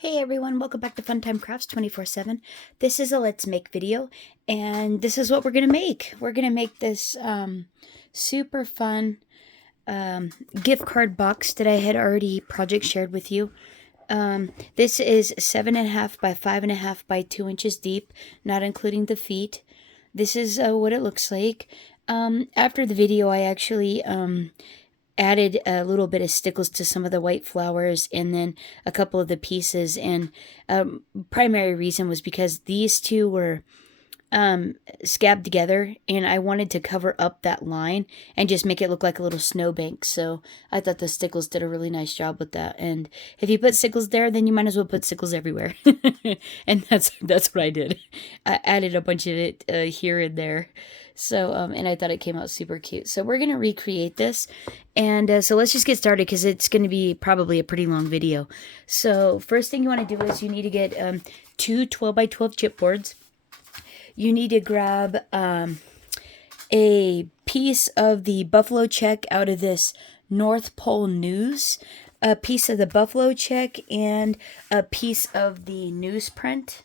Hey everyone, welcome back to Funtime Crafts 24/7. This is a Let's Make video, and this is what we're going to make. We're going to make this super fun gift card box that I had already project shared with you. This is 7.5 by 5.5 by 2 inches deep, not including the feet. This is what it looks like. After the video, I actually added a little bit of stickles to some of the white flowers and then a couple of the pieces, and primary reason was because these two were scabbed together and I wanted to cover up that line and just make it look like a little snowbank. So I thought the stickles did a really nice job with that, and if you put stickles there, then you might as well put stickles everywhere. And that's what I did. I added a bunch of it here and there. So and I thought it came out super cute. So we're gonna recreate this, and so let's just get started because it's going to be probably a pretty long video. So first thing you want to do is you need to get two 12 by 12 chipboards. You need to grab a piece of the buffalo check out of this North Pole News, a piece of the buffalo check, and a piece of the newsprint,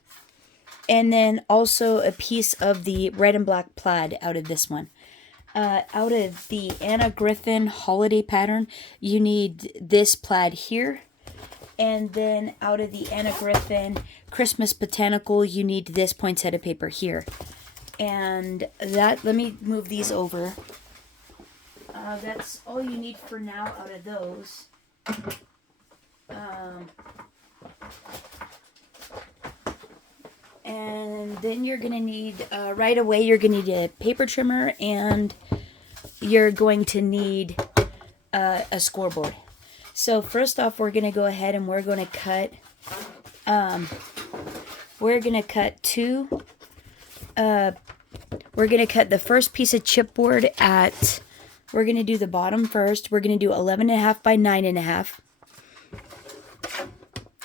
and then also a piece of the red and black plaid out of this one. Out of the Anna Griffin holiday pattern, you need this plaid here. And then out of the Anna Griffin Christmas Botanical, you need this poinsettia paper here. And that, let me move these over. That's all you need for now out of those. And then you're going to need, right away, you're going to need a paper trimmer, and you're going to need a scoreboard. So first off, we're going to go ahead and we're going to cut the first piece of chipboard at, we're going to do the bottom first. We're going to do 11.5 by 9.5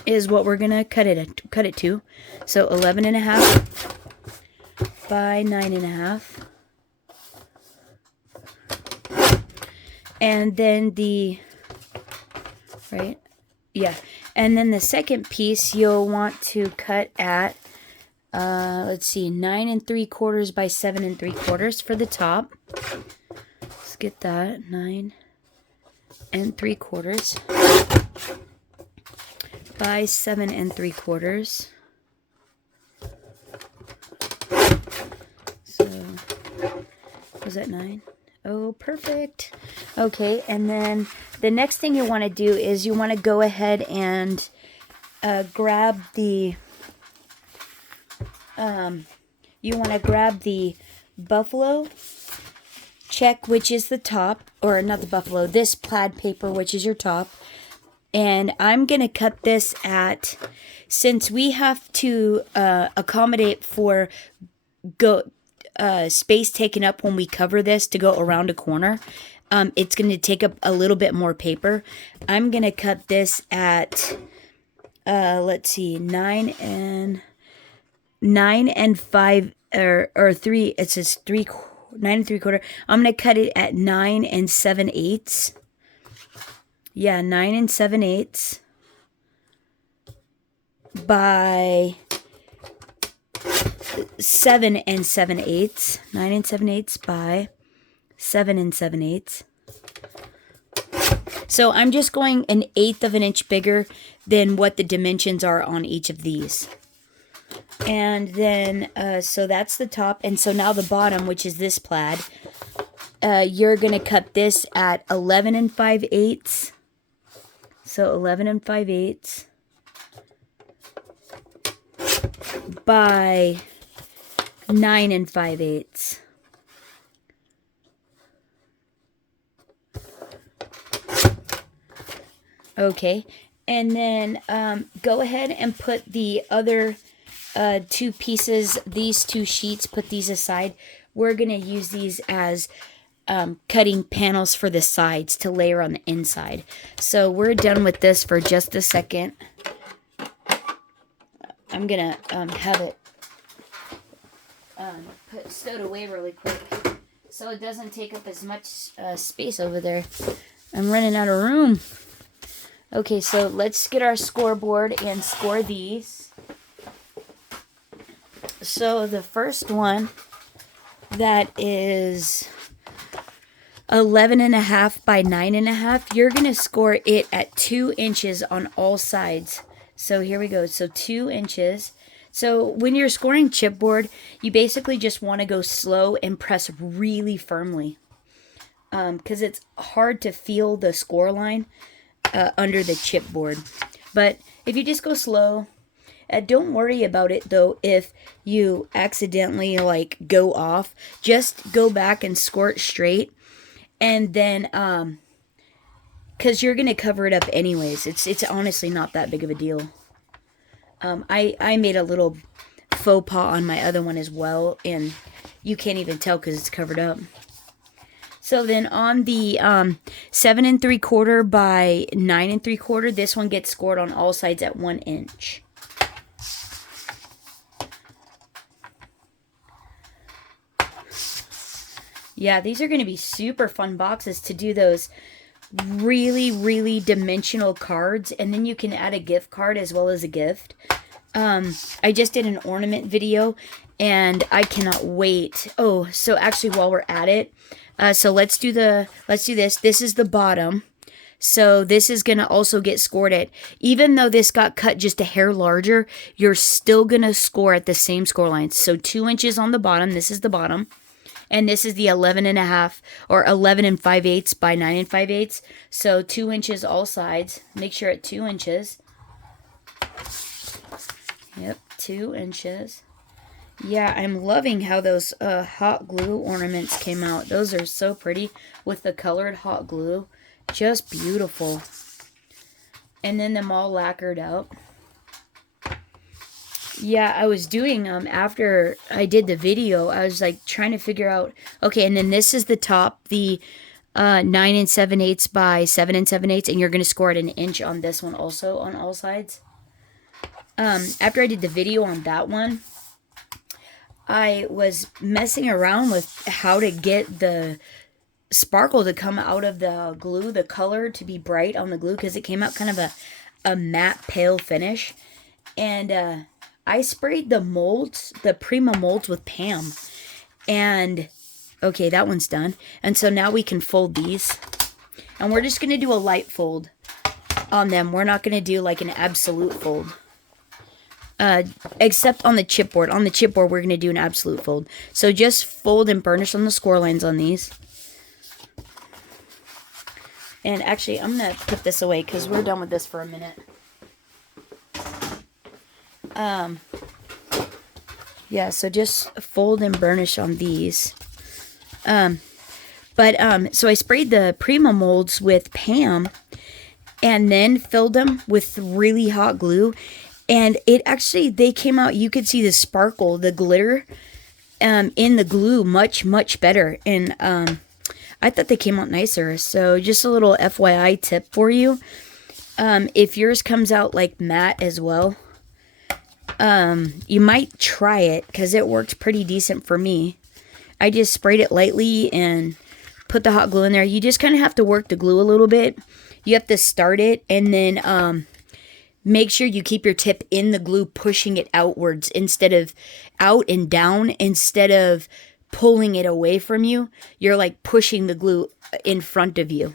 is what we're going to cut it to. So 11.5 by 9.5. And then and then the second piece you'll want to cut at, let's see, 9 3/4 by 7 3/4 for the top. Let's get that, 9 3/4 by 7 3/4. So, was that 9? Oh, perfect. Okay, and then the next thing you want to do is you want to go ahead and grab the buffalo check, which is the top, or not the buffalo, this plaid paper, which is your top. And I'm going to cut this at, since we have to accommodate for space taken up when we cover this to go around a corner, it's going to take up a little bit more paper. I'm going to cut this at, let's see, 9 and 5, or 3, it says 9 3/4. I'm going to cut it at 9 7/8. Yeah, 9 7/8 by 7 7/8. 9 7/8 by 7 7/8. So I'm just going 1/8 of an inch bigger than what the dimensions are on each of these. And then, so that's the top. And so now the bottom, which is this plaid, you're going to cut this at 11 5/8. So 11 5/8 by 9 5/8. Okay, and then go ahead and put the other two pieces, these two sheets, put these aside. We're going to use these as cutting panels for the sides to layer on the inside. So we're done with this for just a second. I'm going to have it stowed away really quick so it doesn't take up as much space over there. I'm running out of room. Okay, so let's get our scoreboard and score these. So the first one, that is 11.5 by 9.5, you're going to score it at 2 inches on all sides. So here we go. So 2 inches. So when you're scoring chipboard, you basically just want to go slow and press really firmly. Because it's hard to feel the score line under the chipboard. But if you just go slow, don't worry about it though if you accidentally like go off. Just go back and score it straight. And then, because you're going to cover it up anyways. It's honestly not that big of a deal. I made a little faux pas on my other one as well, and you can't even tell because it's covered up. So then on the 7 3/4 by 9 3/4, this one gets scored on all sides at 1 inch. Yeah, these are going to be super fun boxes to do those really, really dimensional cards, and then you can add a gift card as well as a gift. I just did an ornament video, and I cannot wait. Oh, so actually while we're at it, so let's do this. This is the bottom. So this is going to also get scored at, even though this got cut just a hair larger, you're still going to score at the same score lines. So 2 inches on the bottom. This is the bottom. And this is the 11.5 or 11 5/8 by 9 5/8. So 2 inches all sides. Make sure at 2 inches. Yep, 2 inches. Yeah, I'm loving how those hot glue ornaments came out. Those are so pretty with the colored hot glue. Just beautiful. And then them all lacquered out. Yeah, I was doing, after I did the video, I was like trying to figure out, okay, and then this is the top, the 9 7/8 by 7 7/8, and you're going to score at 1 inch on this one also on all sides. After I did the video on that one, I was messing around with how to get the sparkle to come out of the glue, the color to be bright on the glue, because it came out kind of a matte pale finish. And I sprayed the molds, the Prima molds with Pam. And, okay, that one's done. And so now we can fold these. And we're just going to do a light fold on them. We're not going to do like an absolute fold. Except on the chipboard. On the chipboard, we're going to do an absolute fold. So just fold and burnish on the score lines on these. And actually, I'm going to put this away because we're done with this for a minute. Yeah, so just fold and burnish on these. So I sprayed the Prima molds with Pam and then filled them with really hot glue. And it actually, they came out, you could see the sparkle, the glitter, in the glue much, much better. And, I thought they came out nicer. So just a little FYI tip for you. If yours comes out like matte as well, you might try it because it worked pretty decent for me. I just sprayed it lightly and put the hot glue in there. You just kind of have to work the glue a little bit. You have to start it and then make sure you keep your tip in the glue, pushing it outwards instead of out and down. Instead of pulling it away from you, you're like pushing the glue in front of you.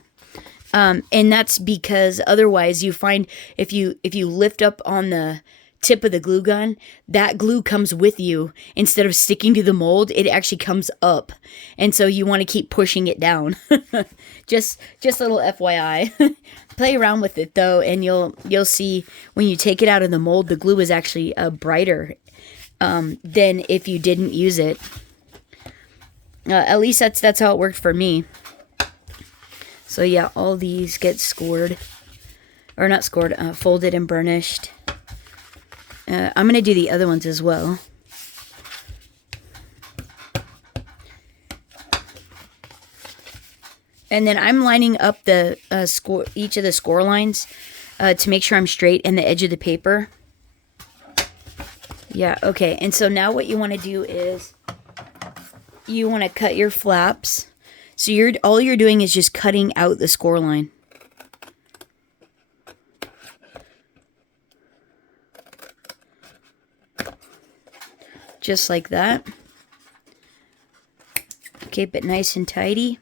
And that's because otherwise you find if you lift up on the tip of the glue gun, that glue comes with you. Instead of sticking to the mold, it actually comes up. And so you want to keep pushing it down. just a little FYI. Play around with it though, and you'll see when you take it out of the mold, the glue is actually brighter than if you didn't use it. At least that's how it worked for me. So yeah, all these get scored. Or not scored, folded and burnished. I'm going to do the other ones as well. And then I'm lining up the each of the score lines to make sure I'm straight in the edge of the paper. Yeah, okay. And so now what you want to do is you want to cut your flaps. So all you're doing is just cutting out the score line. just like that. Keep it nice and tidy.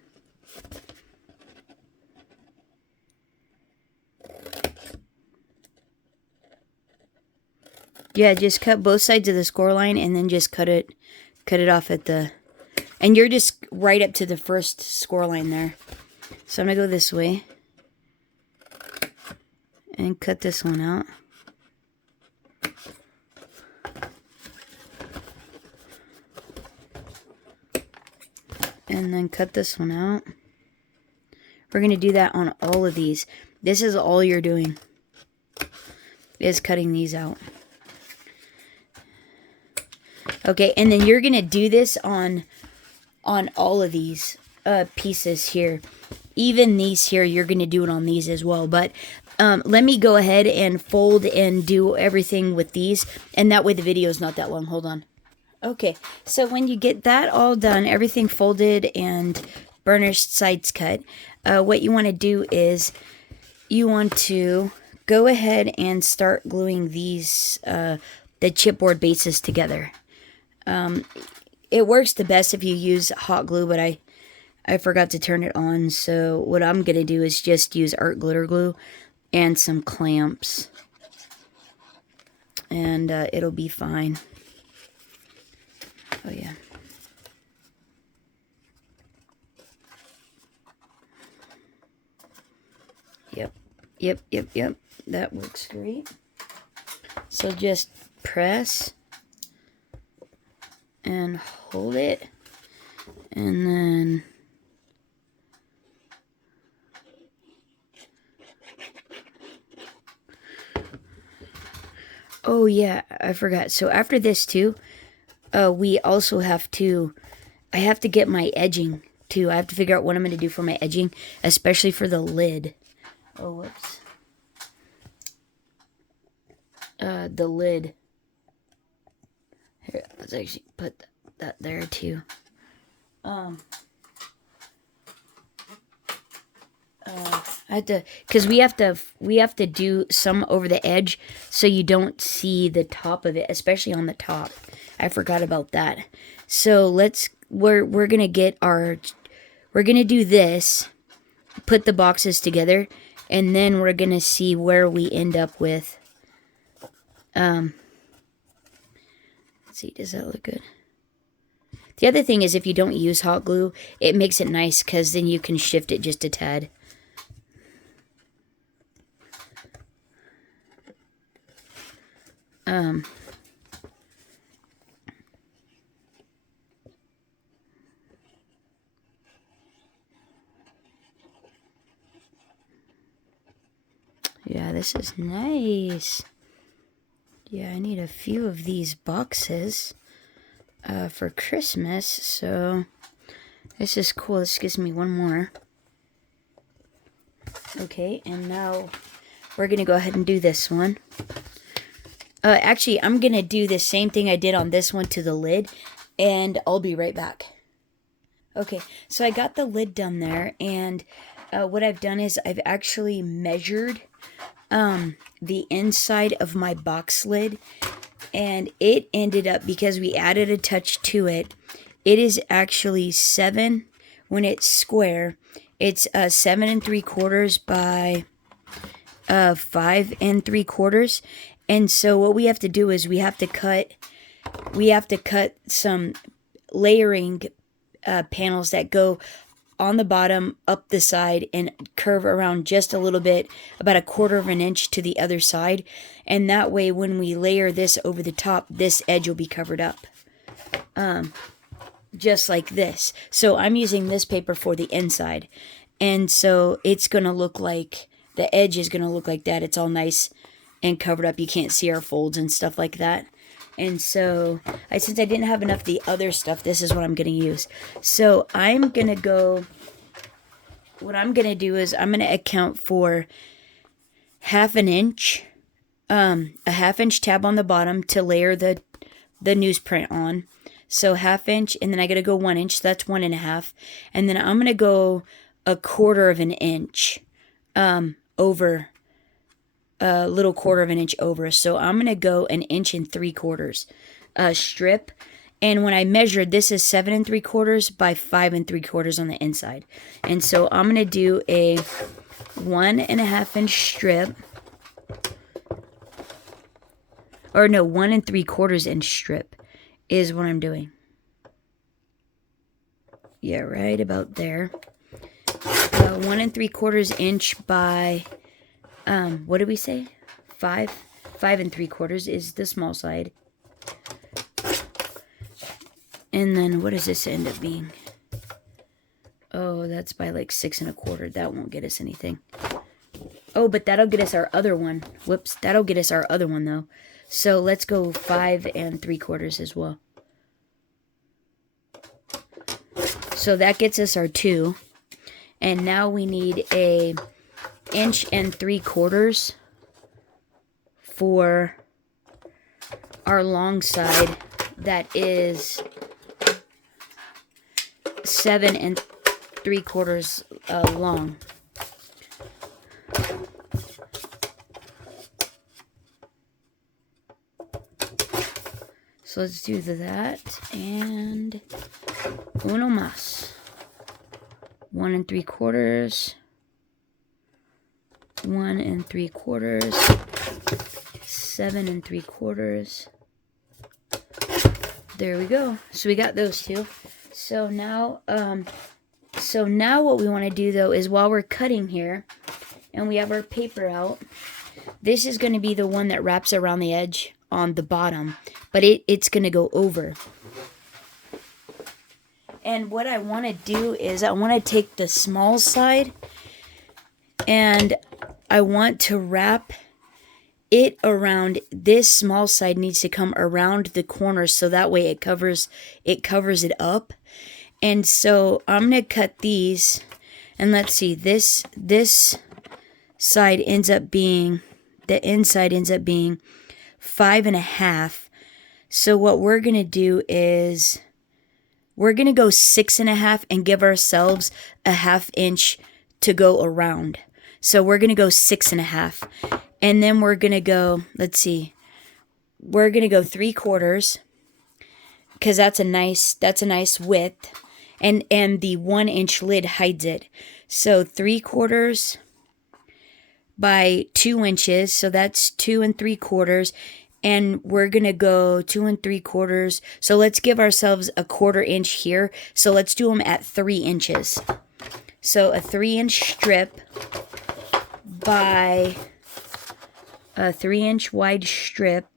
Yeah, just cut both sides of the score line and then just cut it off at the, and you're just right up to the first score line there. So I'm gonna go this way and cut this one out. And then cut this one out. We're gonna do that on all of these. This is all you're doing, is cutting these out. Okay, and then you're gonna do this on all of these pieces here. Even these here, you're gonna do it on these as well. But let me go ahead and fold and do everything with these, and that way the video is not that long. Hold on. Okay, so when you get that all done, everything folded and burnished, sides cut, what you want to do is you want to go ahead and start gluing these the chipboard bases together. It works the best if you use hot glue, but I forgot to turn it on, so what I'm going to do is just use art glitter glue and some clamps, and it'll be fine. Oh yeah. Yep. That works great. So just press and hold it, and then oh yeah, I forgot. So after this too, we also have to, I have to get my edging too. I have to figure out what I'm going to do for my edging, especially for the lid. Oh, whoops. The lid. Here, let's actually put that there too. I had to, because we have to do some over the edge so you don't see the top of it, especially on the top. I forgot about that. So we're gonna do this, put the boxes together, and then we're gonna see where we end up with. Let's see, does that look good? The other thing is, if you don't use hot glue, it makes it nice because then you can shift it just a tad. Yeah, this is nice. Yeah, I need a few of these boxes for Christmas, so this is cool. This gives me one more. Okay, and now we're going to go ahead and do this one. Actually, I'm going to do the same thing I did on this one to the lid, and I'll be right back. Okay, so I got the lid done there, and what I've done is I've actually measured the inside of my box lid, and it ended up, because we added a touch to it, it is actually 7, when it's square, it's 7 3/4 by 5 3/4. And so what we have to do is we have to cut some layering panels that go on the bottom, up the side, and curve around just a little bit, about 1/4 of an inch to the other side. And that way, when we layer this over the top, this edge will be covered up. Just like this. So I'm using this paper for the inside. And so it's going to look like, the edge is going to look like that. It's all nice and covered up. You can't see our folds and stuff like that. And so, since I didn't have enough of the other stuff, this is what I'm going to use. So I'm going to go, what I'm going to do is I'm going to account for 1/2 inch, a 1/2 inch tab on the bottom to layer the newsprint on. So 1/2 inch, and then I got to go 1 inch, so that's 1 1/2. And then I'm going to go 1/4 of an inch over, a little 1/4 of an inch over. So I'm going to go 1 3/4 inches. strip. And when I measured, this is 7 3/4 by 5 3/4 on the inside. And so I'm going to do a 1.5 inch strip. Or no, 1 3/4 inch strip is what I'm doing. Yeah, right about there. 1 3/4 inch by, what did we say? 5 3/4 is the small side. And then what does this end up being? Oh, that's by like 6 1/4. That won't get us anything. Oh, but that'll get us our other one. Whoops, that'll get us our other one though. So let's go 5 3/4 as well. So that gets us our 2. And now we need a 1 3/4 for our long side. That is 7 3/4 long. So let's do that, and uno más. 1 3/4, 1 3/4, 7 3/4. There we go. So we got those two. So now what we want to do though is, while we're cutting here, and we have our paper out, this is going to be the one that wraps around the edge on the bottom, but it's going to go over. And what I want to do is, I want to take the small side and I want to wrap it around. This small side needs to come around the corner, so that way it covers it up. And so I'm going to cut these, and let's see, this side ends up being, the inside ends up being 5 1/2. So what we're going to do is, we're going to go 6 1/2 and give ourselves a 1/2 inch to go around. So we're going to go 6 1/2. And then we're going to go, let's see, we're going to go 3/4, because that's a nice width. And the 1 inch lid hides it. So 3/4 by 2 inches. So that's 2 3/4. And we're going to go 2 3/4. So let's give ourselves a 1/4 inch here. So let's do them at 3 inches. So a 3 inch strip by a 3 inch wide strip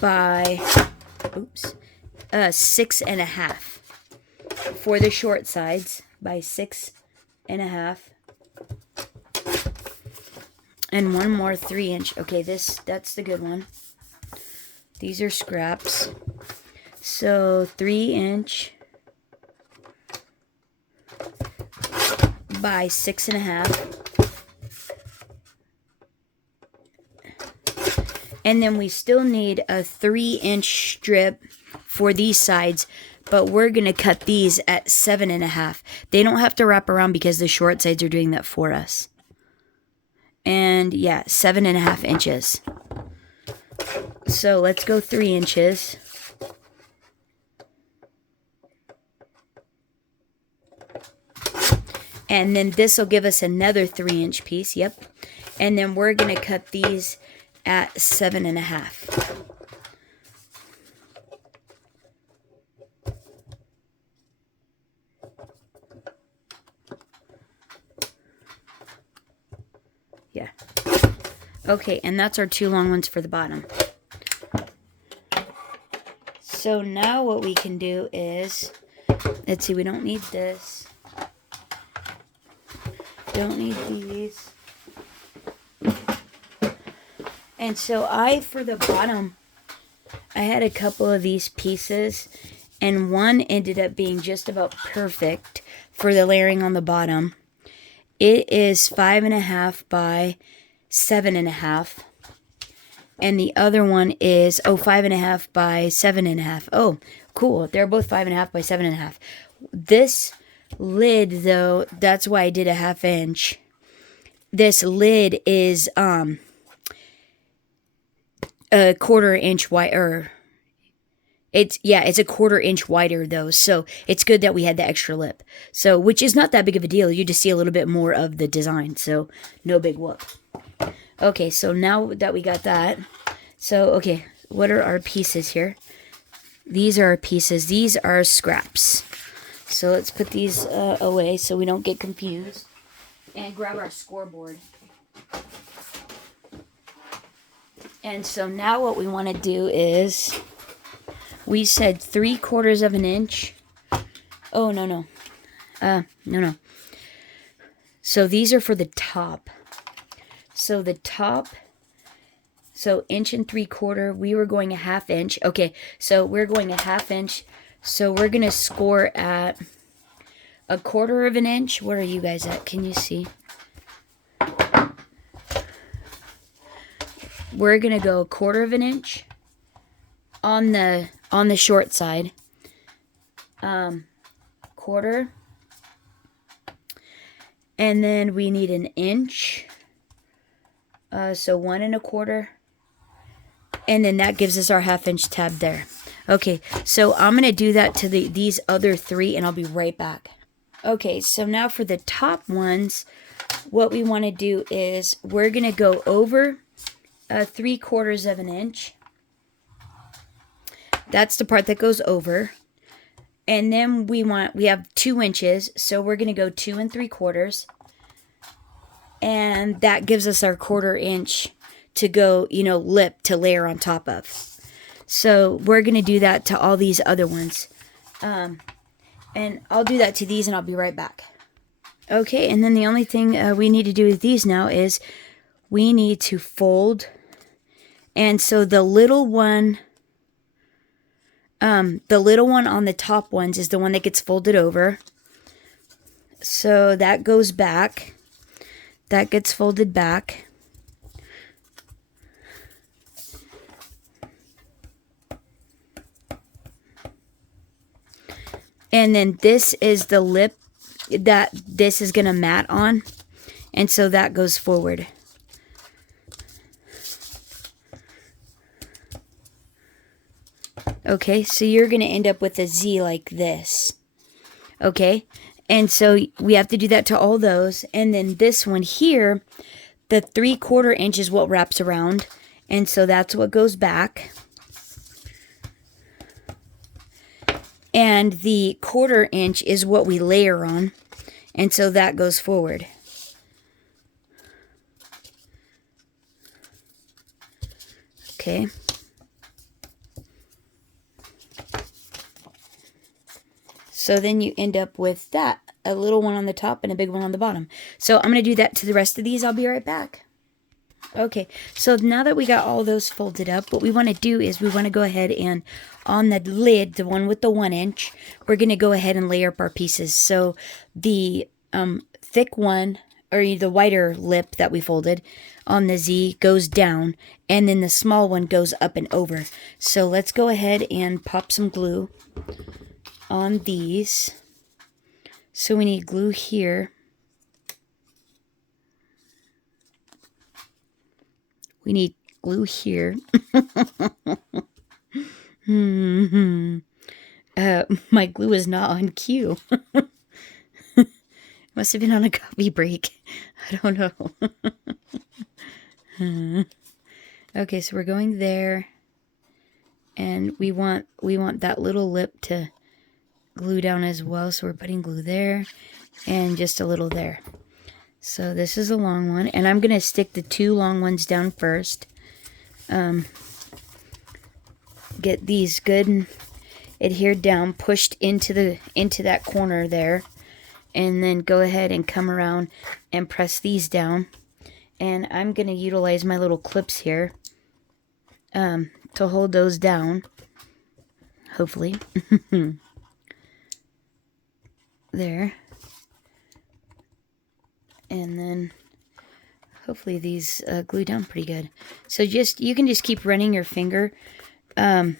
by, 6 1/2 for the short sides, by 6 1/2. And one more 3 inch. Okay, that's the good one. These are scraps. So 3 inch by 6 1/2. And then we still need a 3 inch strip for these sides, but we're going to cut these at 7 1/2. They don't have to wrap around because the short sides are doing that for us. And yeah, 7 1/2 inches. So let's go 3 inches. And then this will give us another 3 inch piece. Yep. And then we're going to cut these at 7 1/2. Yeah. Okay, and that's our 2 long ones for the bottom. So now what we can do is, let's see, we don't need this. Don't need these. And so for the bottom, I had a couple of these pieces, and one ended up being just about perfect for the layering on the bottom. It is 5 1/2 by 7 1/2. And the other one is, 5 1/2 by 7 1/2. Oh, cool. They're both 5 1/2 by 7 1/2. This lid, though, that's why I did a 1/2 inch. This lid is, a 1/4 inch wide, or it's a 1/4 inch wider though, so it's good that we had the extra lip. So, which is not that big of a deal. You just see a little bit more of the design, so no big whoop. Okay, so now that we got that, so okay, what are our pieces here? These are our pieces. These are scraps. So let's put these away so we don't get confused. And grab our scoreboard. And so now what we want to do is, we said 3/4 of an inch. Oh, no. No. So these are for the top. So the top, so 1 3/4, we were going 1/2 inch. Okay, so we're going 1/2 inch. So we're going to score at 1/4 of an inch. Where are you guys at? Can you see? We're going to go 1/4 of an inch on the short side. 1/4. And then we need an inch. So 1 1/4. And then that gives us our 1/2 inch tab there. Okay, so I'm going to do that to these other 3, and I'll be right back. Okay, so now for the top ones, what we want to do is we're going to go over 3/4 of an inch. That's the part that goes over. And then we have 2 inches, so we're going to go 2 3/4. And that gives us our 1/4 inch to go, lip to layer on top of. So we're going to do that to all these other ones. And I'll do that to these, and I'll be right back. Okay, and then the only thing we need to do with these now is we need to fold. And so the little one on the top ones is the one that gets folded over. So that goes back. That gets folded back. And then this is the lip that this is going to mat on. And so that goes forward. Okay, so you're going to end up with a Z like this. Okay, and so we have to do that to all those. And then this one here, the 3/4 inch is what wraps around. And so that's what goes back. And the 1/4 inch is what we layer on. And so that goes forward. Okay. So then you end up with that. A little one on the top and a big one on the bottom. So I'm going to do that to the rest of these. I'll be right back. Okay, so now that we got all those folded up, what we want to do is we want to go ahead and on the lid, the one with the 1 inch, we're going to go ahead and layer up our pieces. So the thick one, or the wider lip that we folded on the Z goes down, and then the small one goes up and over. So let's go ahead and pop some glue on these. So we need glue here. We need glue here. My glue is not on cue. Must have been on a coffee break. I don't know. Okay, so we're going there. And we want that little lip to glue down as well. So we're putting glue there and just a little there. So this is a long one, and I'm going to stick the 2 long ones down first. Get these good and adhered down, pushed into that corner there, and then go ahead and come around and press these down. And I'm going to utilize my little clips here to hold those down, hopefully. There. And then hopefully these glue down pretty good. So you can just keep running your finger, down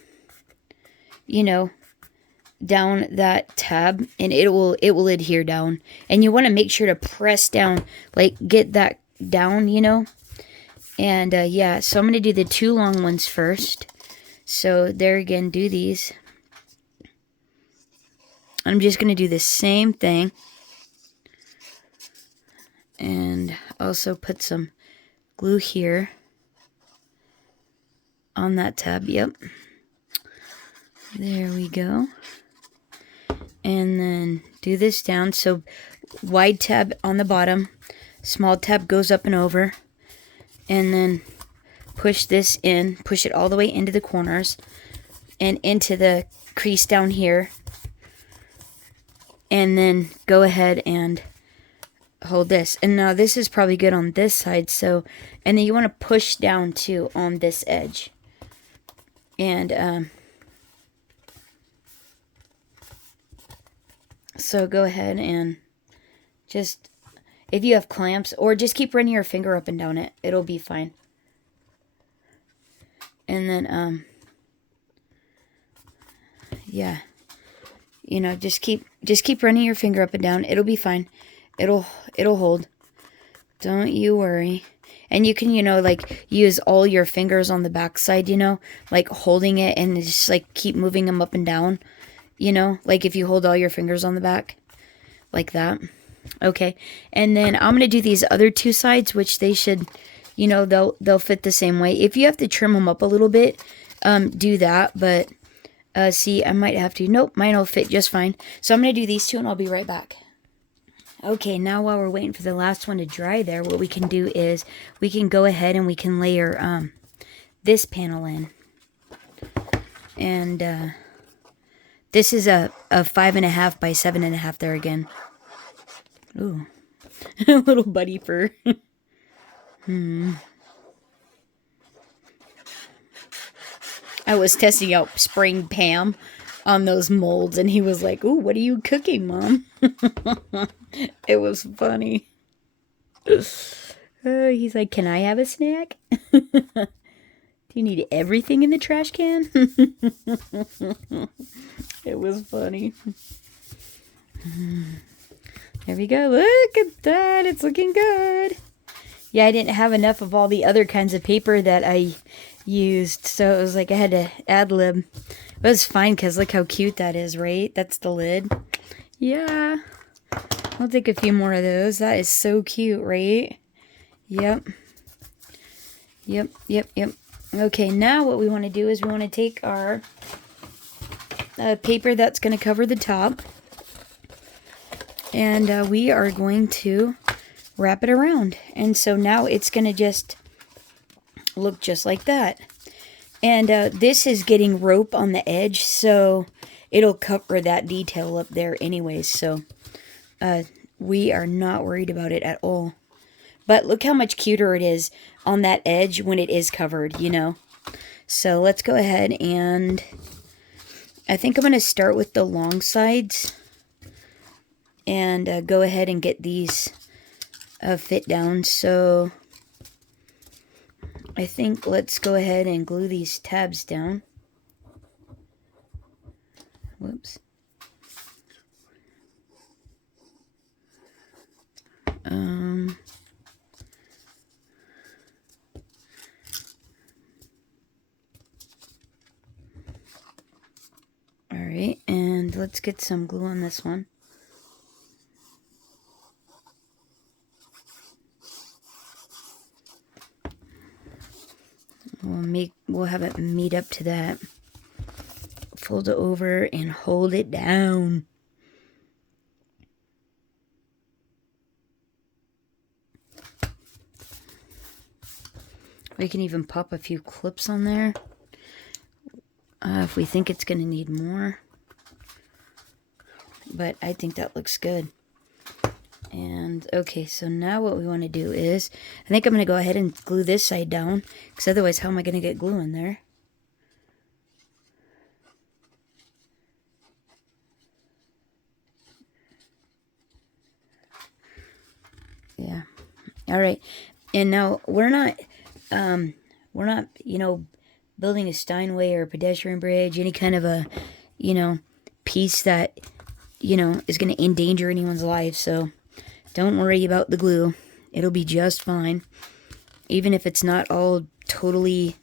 that tab, and it will adhere down. And you want to make sure to press down, like get that down, And yeah, so I'm going to do the 2 long ones first. So there again, do these. I'm just going to do the same thing. And also put some glue here on that tab. Yep. There we go. And then do this down. So wide tab on the bottom, small tab goes up and over. And then push this in, push it all the way into the corners and into the crease down here. And then go ahead and hold this. And now this is probably good on this side. So, and then you want to push down too on this edge. And so go ahead and just, if you have clamps, or just keep running your finger up and down it, it'll be fine. And then yeah, you know, just keep running your finger up and down. It'll be fine. It'll hold. Don't you worry. And you can, you know, like use all your fingers on the back side, you know, like holding it and just like keep moving them up and down, you know, like if you hold all your fingers on the back like that. Okay. And then I'm going to do these other 2 sides, which they should, you know, they'll fit the same way. If you have to trim them up a little bit, do that. But see, I might have to. Nope, mine will fit just fine. So I'm going to do these 2 and I'll be right back. Okay, now while we're waiting for the last one to dry there, what we can do is we can go ahead and we can layer this panel in. And this is a 5.5 by 7.5 there again. Ooh, a little buddy fur. I was testing out spraying Pam on those molds, and he was like, "Ooh, what are you cooking, Mom?" It was funny. He's like, "Can I have a snack?" Do you need everything in the trash can? It was funny. There we go. Look at that. It's looking good. Yeah, I didn't have enough of all the other kinds of paper that I used, so it was like I had to ad-lib. It was fine because look how cute that is, right? That's the lid. Yeah. I'll take a few more of those. That is so cute, right? Yep. Yep, yep, yep. Okay, now what we want to do is we want to take our paper that's going to cover the top. And we are going to wrap it around. And so now it's going to just look just like that. And this is getting rope on the edge, so it'll cover that detail up there anyways. So we are not worried about it at all. But look how much cuter it is on that edge when it is covered, you know. So let's go ahead and I think I'm going to start with the long sides. And go ahead and get these fit down. So I think let's go ahead and glue these tabs down. Whoops. All right, and let's get some glue on this one. We'll have it meet up to that. Fold it over and hold it down. We can even pop a few clips on there if we think it's going to need more. But I think that looks good. And okay, so now what we want to do is, I think I'm going to go ahead and glue this side down, because otherwise how am I going to get glue in there? Yeah. All right. And now we're not, you know, building a Steinway or a pedestrian bridge, any kind of a, you know, piece that, you know, is going to endanger anyone's life. So don't worry about the glue. It'll be just fine. Even if it's not all totally,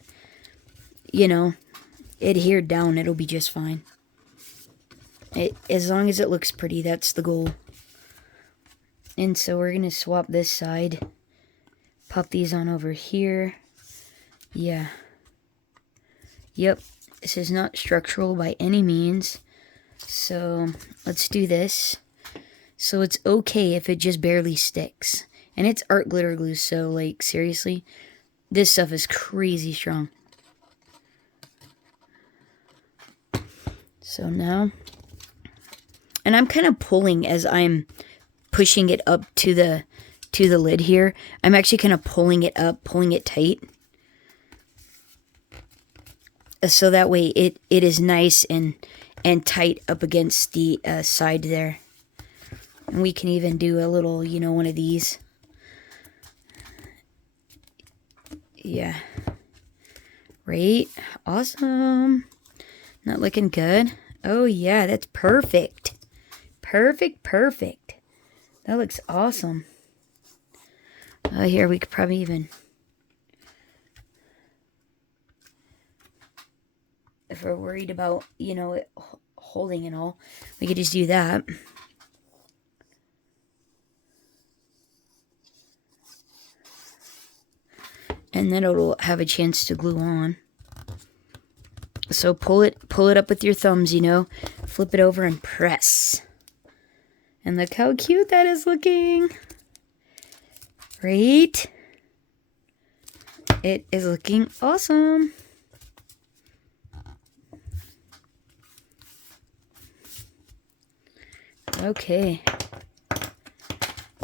you know, adhered down, it'll be just fine. As long as it looks pretty, that's the goal. And so we're going to swap this side. Pop these on over here. Yeah. Yep. This is not structural by any means. So let's do this. So it's okay if it just barely sticks. And it's art glitter glue, so like seriously, this stuff is crazy strong. So now, and I'm kind of pulling as I'm pushing it up to the lid here. I'm actually kind of pulling it up, pulling it tight. So that way it is nice and tight up against the side there. And we can even do a little, you know, one of these. Yeah. Right? Awesome. Not looking good? Oh yeah, that's perfect. Perfect, perfect. That looks awesome. Here we could probably even, if we're worried about, you know, it holding and all, we could just do that. And then it'll have a chance to glue on. So pull it up with your thumbs, you know. Flip it over and press. And look how cute that is looking. Right? It is looking awesome. Okay.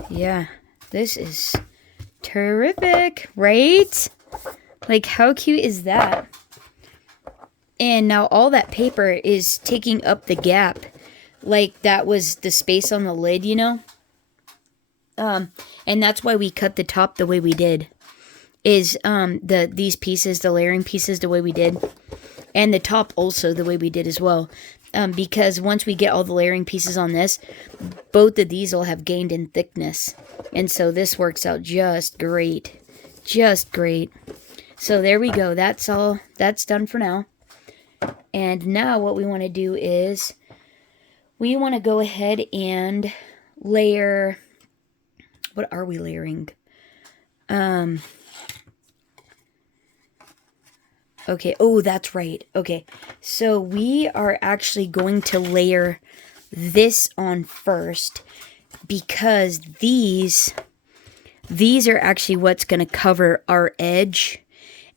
Yeah, this is terrific, right? Like, how cute is that? And now all that paper is taking up the gap. Like, that was the space on the lid, you know? And that's why we cut the top the way we did. Is, these pieces, the layering pieces, the way we did. And the top also the way we did as well. Because once we get all the layering pieces on this, both of these will have gained in thickness. And so this works out just great. Just great. So there we go. That's all. That's done for now. And now what we want to do is we want to go ahead and layer. What are we layering? Okay. Oh, that's right. Okay. So we are actually going to layer this on first because these are actually what's going to cover our edge.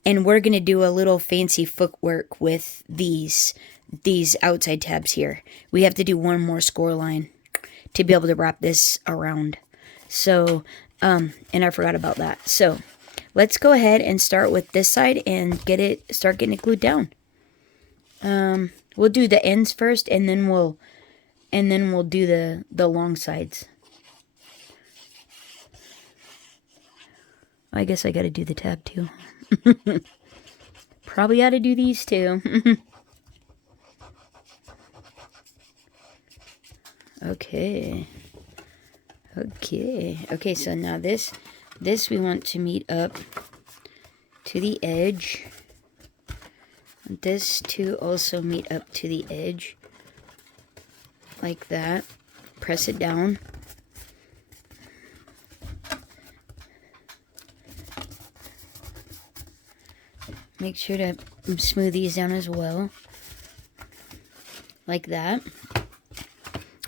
And we're going to do a little fancy footwork with these outside tabs here. We have to do one more score line to be able to wrap this around. So, and I forgot about that. So, let's go ahead and start with this side and start getting it glued down. We'll do the ends first, and then we'll do the long sides. I guess I got to do the tab too. Probably ought to do these too. Okay. Okay, so now this we want to meet up to the edge. This to also meet up to the edge. Like that. Press it down. Make sure to smooth these down as well. Like that.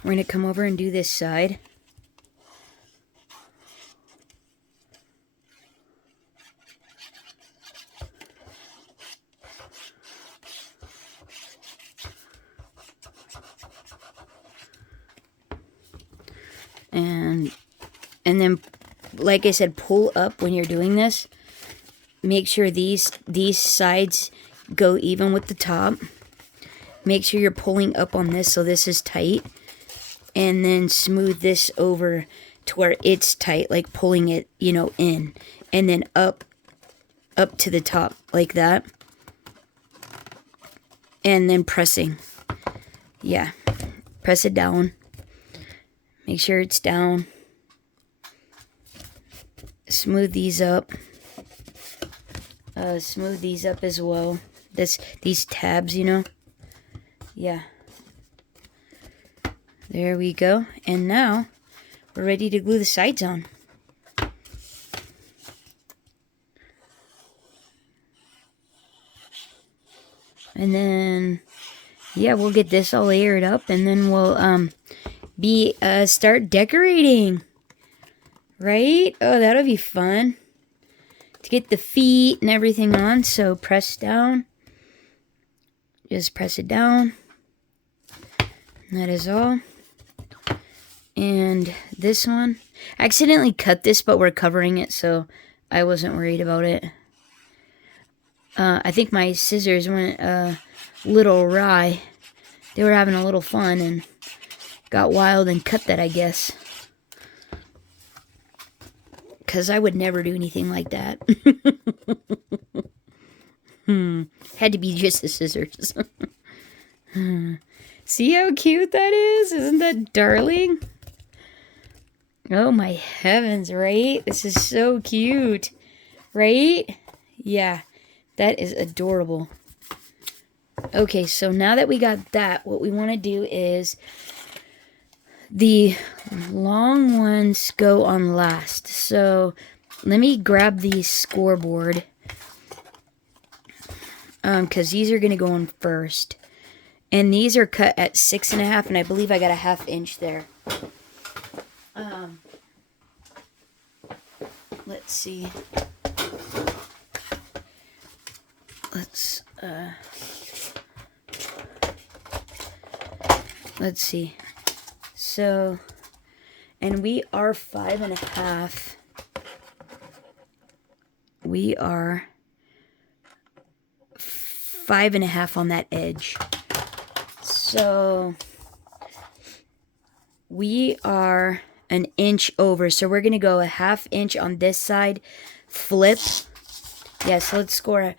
We're going to come over and do this side. And then, like I said, pull up when you're doing this. Make sure these sides go even with the top. Make sure you're pulling up on this so this is tight. And then smooth this over to where it's tight, like pulling it, you know, in. And then up to the top, like that. And then pressing. Yeah. Press it down. Make sure it's down. Smooth these up. smooth these up as well. These tabs, you know. Yeah. There we go. And now we're ready to glue the sides on. And then, yeah, we'll get this all layered up, and then we'll start decorating. Right? Oh, that'll be fun. To get the feet and everything on, so press down. Just press it down. And that is all. And this one, I accidentally cut this, but we're covering it, so I wasn't worried about it. I think my scissors went a little awry. They were having a little fun and got wild and cut that, I guess. Because I would never do anything like that. Had to be just the scissors. See how cute that is? Isn't that darling? Oh my heavens, right? This is so cute. Right? Yeah, that is adorable. Okay, so now that we got that, what we want to do is the long ones go on last. So let me grab the scoreboard, because these are going to go on first. And these are cut at 6.5, and I believe I got a 1/2 inch there. Let's see. Let's see. So, and we are 5.5. We are 5.5 on that edge. So we are an inch over. So we're going to go a 1/2 inch on this side, flip. Yeah, so let's score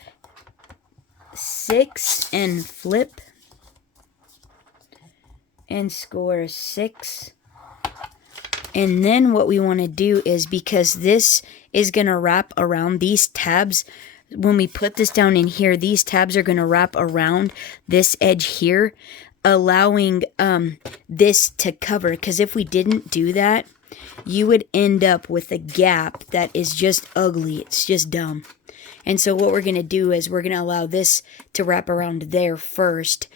6 and flip. And score 6. And then what we want to do is, because this is going to wrap around these tabs, when we put this down in here, these tabs are going to wrap around this edge here, allowing this to cover. Because if we didn't do that, you would end up with a gap that is just ugly. It's just dumb. And so what we're going to do is we're going to allow this to wrap around there first,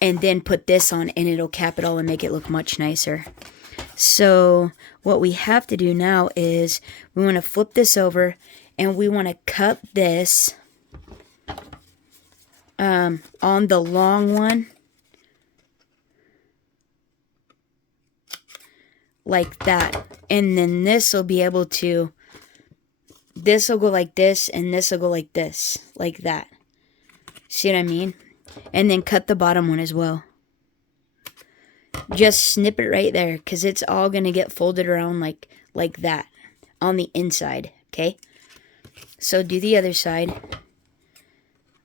and then put this on, and it'll cap it all and make it look much nicer. So what we have to do now is we want to flip this over, and we want to cut this on the long one like that. And then this will be able to, this will go like this, and this will go like this, like that. See what I mean? And then cut the bottom one as well. Just snip it right there, because it's all going to get folded around like that on the inside, okay? So do the other side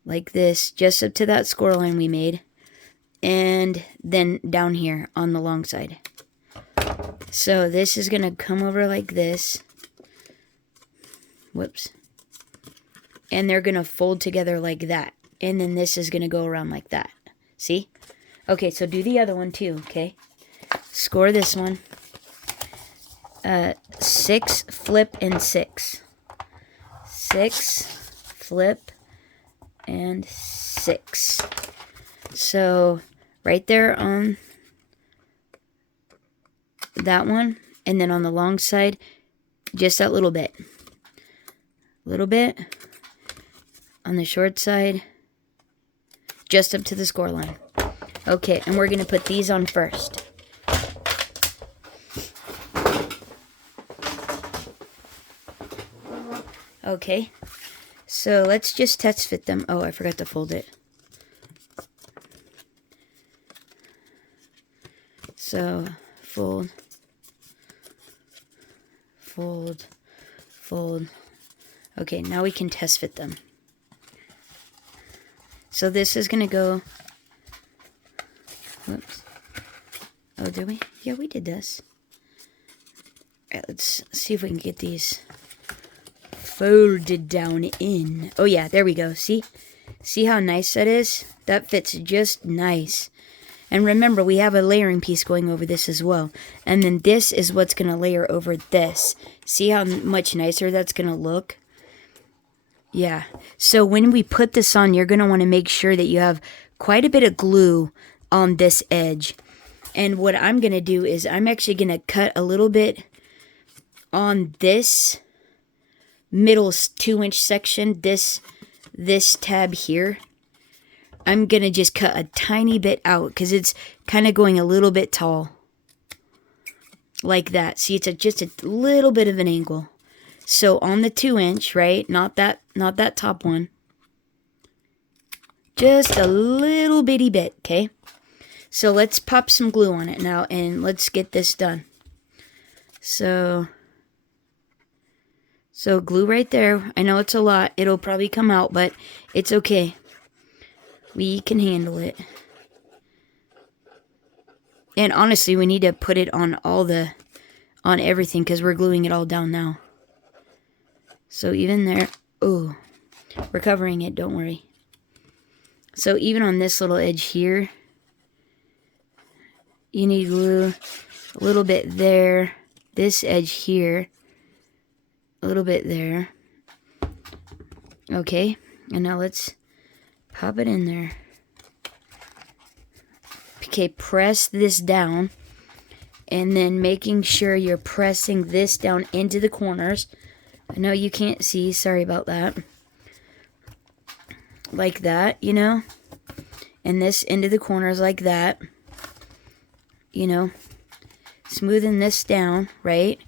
like this, just up to that score line we made, and then down here on the long side. So this is going to come over like this. Whoops. And they're going to fold together like that. And then this is going to go around like that. See? Okay, so do the other one too, okay? Score this one. 6, flip, and 6. 6, flip, and 6. So, right there on that one. And then on the long side, just that little bit. Little bit. On the short side, just up to the score line. Okay, and we're going to put these on first. Okay, so let's just test fit them. Oh, I forgot to fold it. So, fold, fold, fold. Okay, now we can test fit them. So this is going to go... Whoops. Oh, did we? Yeah, we did this. Alright, let's see if we can get these folded down in. Oh yeah, there we go. See how nice that is? That fits just nice. And remember, we have a layering piece going over this as well. And then this is what's going to layer over this. See how much nicer that's going to look? Yeah. So when we put this on, you're going to want to make sure that you have quite a bit of glue on this edge. And what I'm going to do is I'm actually going to cut a little bit on this middle 2-inch section, this tab here. I'm going to just cut a tiny bit out because it's kind of going a little bit tall. Like that. See, it's just a little bit of an angle. So on the 2-inch, right? Not that top one. Just a little bitty bit, okay? So let's pop some glue on it now and let's get this done. So glue right there. I know it's a lot. It'll probably come out, but it's okay. We can handle it. And honestly, we need to put it on on everything because we're gluing it all down now. So even there, oh, we're covering it, don't worry. So even on this little edge here, you need glue a little bit there. This edge here, a little bit there. Okay, and now let's pop it in there. Okay, press this down. And then making sure you're pressing this down into the corners. I know you can't see, sorry about that. Like that, you know. And this into the corners like that. You know. Smoothing this down, right?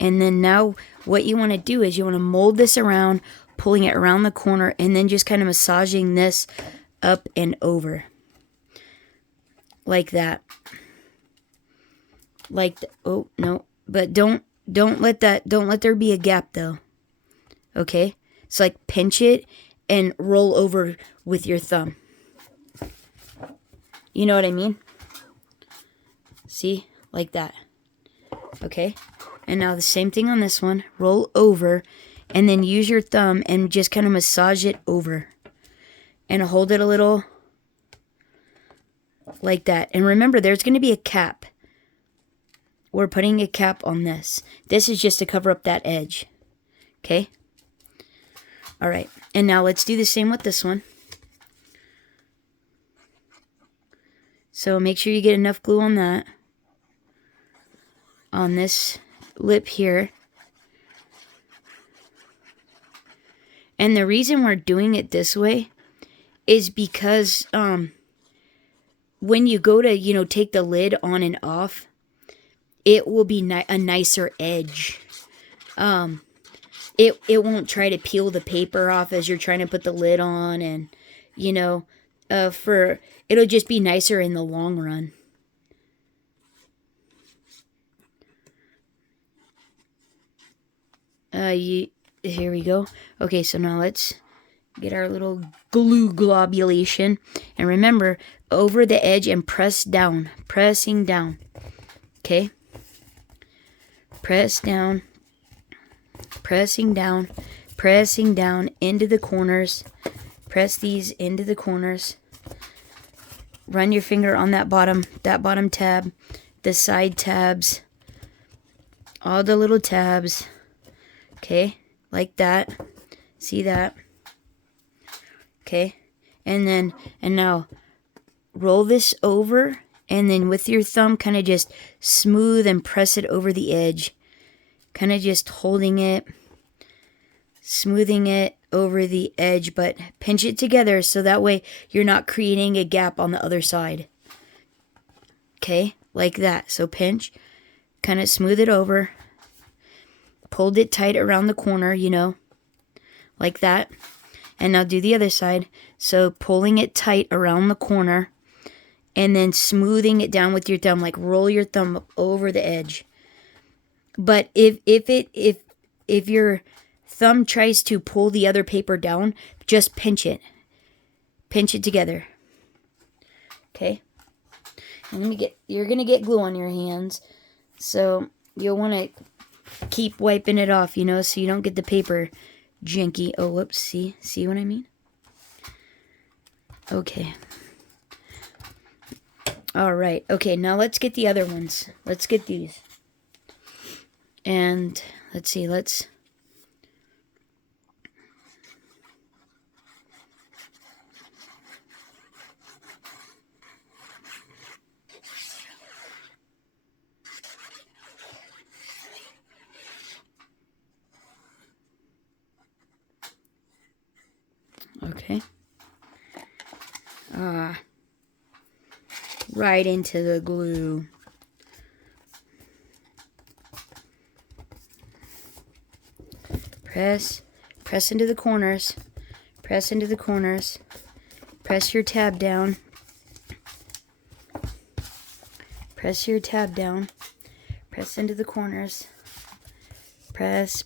And then now what you want to do is you want to mold this around, pulling it around the corner, and then just kind of massaging this up and over. Like that. Like, oh, no. But don't let there be a gap, though. Okay? So, like, pinch it and roll over with your thumb. You know what I mean? See? Like that. Okay? And now the same thing on this one. Roll over and then use your thumb and just kind of massage it over. And hold it a little like that. And remember, there's going to be a cap. We're putting a cap on this. This is just to cover up that edge. Okay? Alright. And now let's do the same with this one. So make sure you get enough glue on that. On this lip here. And the reason we're doing it this way is because when you go to, take the lid on and off, it will be a nicer edge. It won't try to peel the paper off as you're trying to put the lid on, and it'll just be nicer in the long run. Here we go. Okay, so now let's get our little glue globulation. And remember, over the edge and press down. Pressing down. Okay? Press down. Pressing down. Pressing down into the corners. Press these into the corners. Run your finger on that bottom tab. The side tabs. All the little tabs. Okay? Like that. See that? Okay? And now roll this over, and then with your thumb kind of just smooth and press it over the edge. Kind of just holding it, smoothing it over the edge, but pinch it together so that way you're not creating a gap on the other side. Okay? Like that. So pinch, kind of smooth it over. Hold it tight around the corner, like that. And now do the other side. So pulling it tight around the corner and then smoothing it down with your thumb, like roll your thumb over the edge. But if your thumb tries to pull the other paper down, just pinch it. Pinch it together. Okay? And you're going to get glue on your hands. So you'll want to keep wiping it off, so you don't get the paper janky. Oh, whoops, see what I mean? Okay. Alright, okay, now let's get the other ones. Let's get these. And, let's see, okay. Right into the glue. Press into the corners. Press into the corners. Press your tab down. Press your tab down. Press into the corners. Press.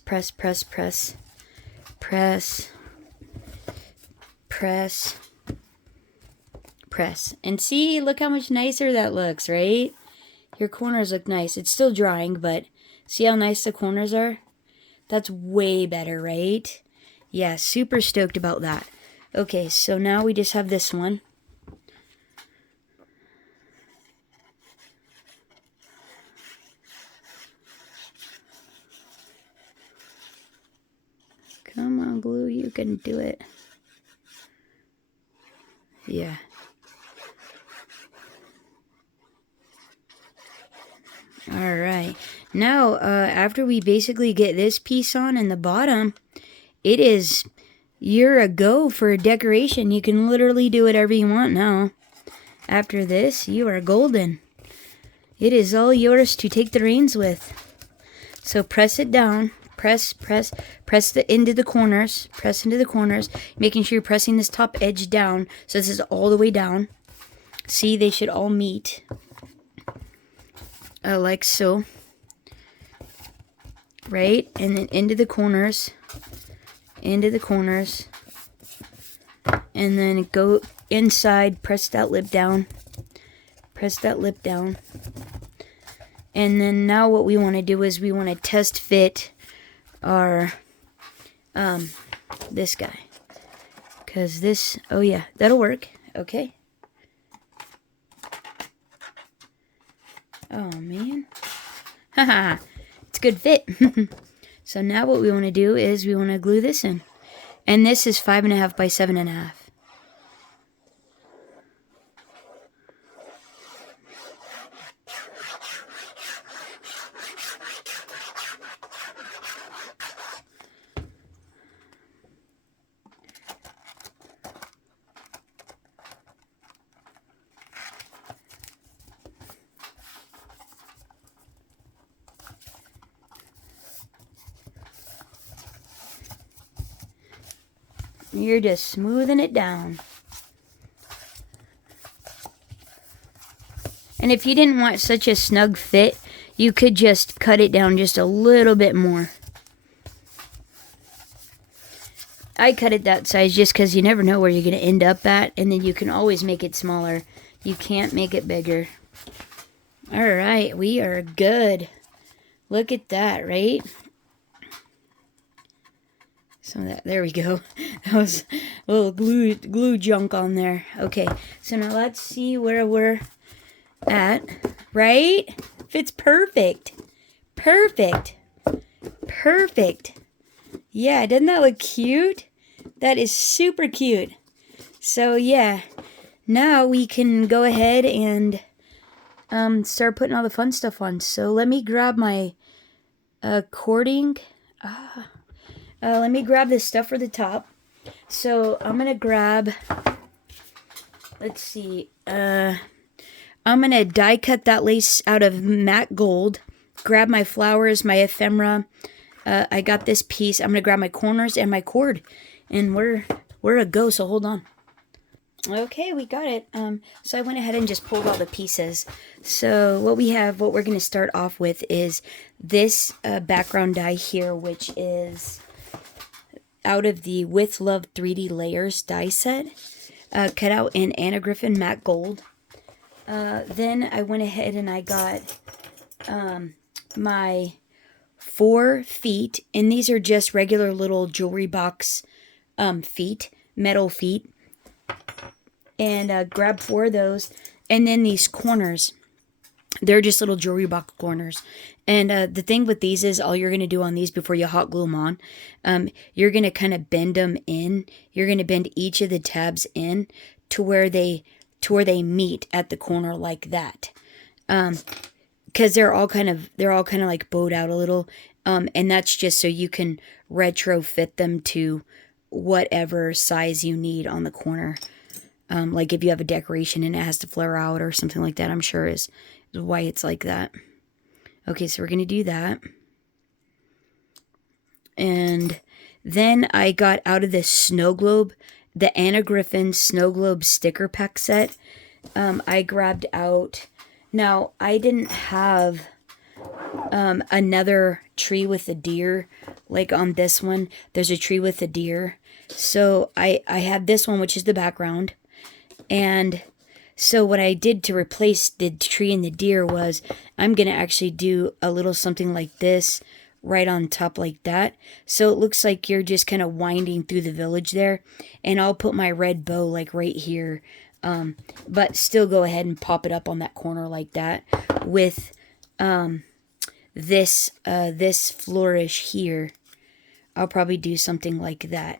And see, look how much nicer that looks, right? Your corners look nice. It's still drying, but see how nice the corners are? That's way better, right? Yeah, super stoked about that. Okay, so now we just have this one. Come on, glue, you can do it. Yeah. Alright, now after we basically get this piece on in the bottom, you're a go for decoration. You can literally do whatever you want now. After this, you are golden. It is all yours to take the reins with. So press it down. Press into the corners. Press into the corners, making sure you're pressing this top edge down. So this is all the way down. See, they should all meet. Like so. Right? And then into the corners. Into the corners. And then go inside. Press that lip down. Press that lip down. And then now what we want to do is we want to test fit our, this guy. Because this, oh yeah, that'll work. Okay. Oh man. Haha, it's a good fit. So now what we want to do is we want to glue this in. And this is 5.5 by 7.5. You're just smoothing it down. And if you didn't want such a snug fit, you could just cut it down just a little bit more. I cut it that size just because you never know where you're going to end up at, and then you can always make it smaller. You can't make it bigger. Alright, we are good. Look at that, right? Some of that, there we go. That was a little glue junk on there. Okay, so now let's see where we're at. Right? Fits perfect. Perfect. Perfect. Yeah, doesn't that look cute? That is super cute. So yeah, now we can go ahead and start putting all the fun stuff on. So let me grab my cording. Let me grab this stuff for the top. So I'm gonna grab, let's see, I'm gonna die cut that lace out of matte gold. Grab my flowers, my ephemera. I got this piece. I'm gonna grab my corners and my cord, and we're a go. So hold on. Okay, we got it. So I went ahead and just pulled all the pieces. So what we're gonna start off with is this background die here, which is out of the With Love 3D Layers die set, cut out in Anna Griffin matte gold. Then I went ahead and I got my 4 feet, and these are just regular little jewelry box feet, metal feet. And grab 4 of those. And then these corners, they're just little jewelry box corners. And the thing with these is all you're going to do on these before you hot glue them on, you're going to kind of bend them in. You're going to bend each of the tabs in to where they meet at the corner like that. Because they're all kind of like bowed out a little. And that's just so you can retrofit them to whatever size you need on the corner. Like if you have a decoration and it has to flare out or something like that, I'm sure is why it's like that. Okay, so we're going to do that. And then I got out of this snow globe, the Anna Griffin snow globe sticker pack set. I grabbed out, now I didn't have another tree with a deer like on this one. There's a tree with a deer. So I had this one, which is the background. And so what I did to replace the tree and the deer was I'm going to actually do a little something like this right on top like that. So it looks like you're just kind of winding through the village there. And I'll put my red bow like right here. But still go ahead and pop it up on that corner like that with this flourish here. I'll probably do something like that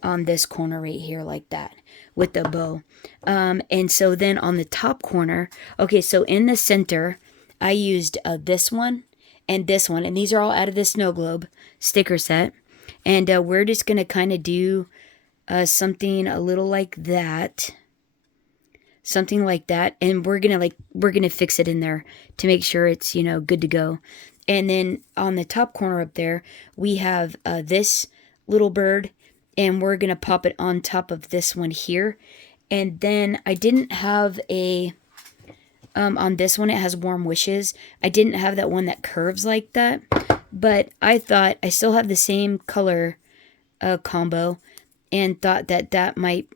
on this corner right here like that with the bow. And so then on the top corner, okay, so in the center, I used this one and this one, and these are all out of the snow globe sticker set. And we're just going to kind of do something a little like that. Something like that. And we're going to fix it in there to make sure it's, good to go. And then on the top corner up there, we have this little bird, and we're going to pop it on top of this one here. And then I didn't have a, on this one, it has warm wishes. I didn't have that one that curves like that. But I thought I still have the same color combo and thought that might,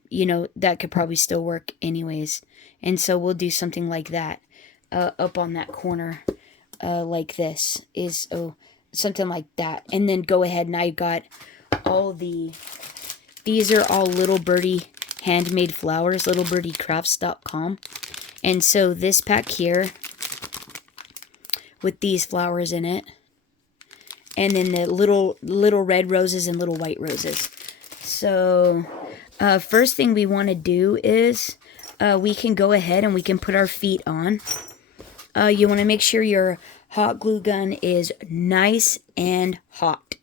that could probably still work anyways. And so we'll do something like that up on that corner like this is, something like that. And then go ahead and I got all these are all Little Birdie handmade flowers, littlebirdie.crafts.com. And so this pack here with these flowers in it, and then the little red roses and little white roses. So first thing we want to do is we can go ahead and we can put our feet on. You want to make sure your hot glue gun is nice and hot.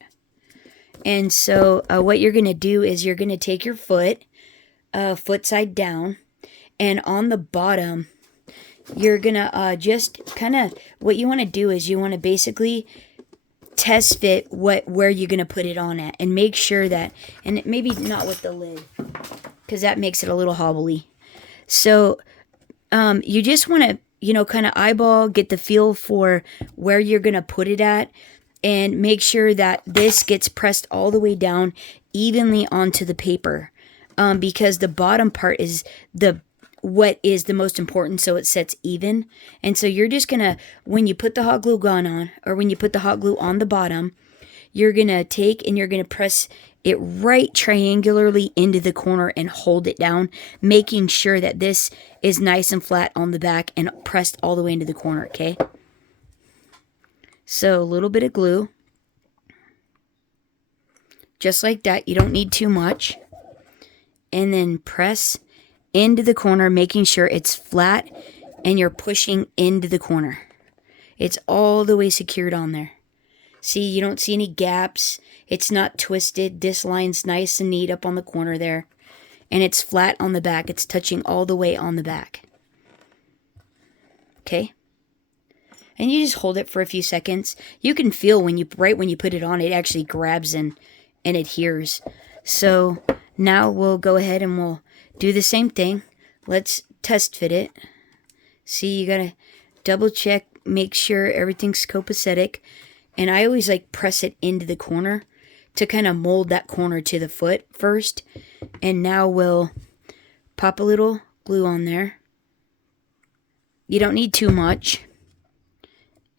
And so what you're going to do is you're going to take your foot side down, and on the bottom you're going to just kind of, what you want to do is you want to basically test fit where you're going to put it on at, and make sure that, and maybe not with the lid because that makes it a little hobbly. So you just want to, kind of eyeball, get the feel for where you're going to put it at, and make sure that this gets pressed all the way down evenly onto the paper, because the bottom part is what is the most important, so it sets even. And so you're just gonna, when you put the hot glue gun on, or when you put the hot glue on the bottom, you're gonna take and you're gonna press it right triangularly into the corner and hold it down, making sure that this is nice and flat on the back and pressed all the way into the corner, okay? So a little bit of glue. Just like that. You don't need too much. And then press into the corner, making sure it's flat and you're pushing into the corner. It's all the way secured on there. See, you don't see any gaps. It's not twisted. This line's nice and neat up on the corner there. And it's flat on the back. It's touching all the way on the back. Okay? And you just hold it for a few seconds. You can feel right when you put it on, it actually grabs and adheres. So now we'll go ahead and we'll do the same thing. Let's test fit it. See, you gotta double check, make sure everything's copacetic. And I always press it into the corner to kind of mold that corner to the foot first. And now we'll pop a little glue on there. You don't need too much.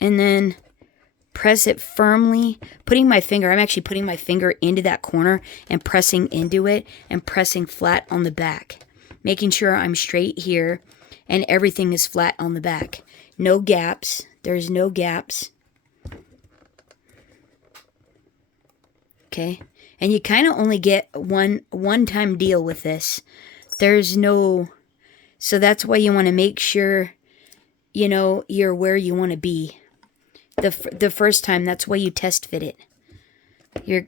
And then press it firmly, I'm actually putting my finger into that corner and pressing into it and pressing flat on the back. Making sure I'm straight here and everything is flat on the back. No gaps. There's no gaps. Okay. And you kind of only get one-time deal with this. There's no... So that's why you want to make sure, you know, you're where you want to be. The first time, that's why you test fit it.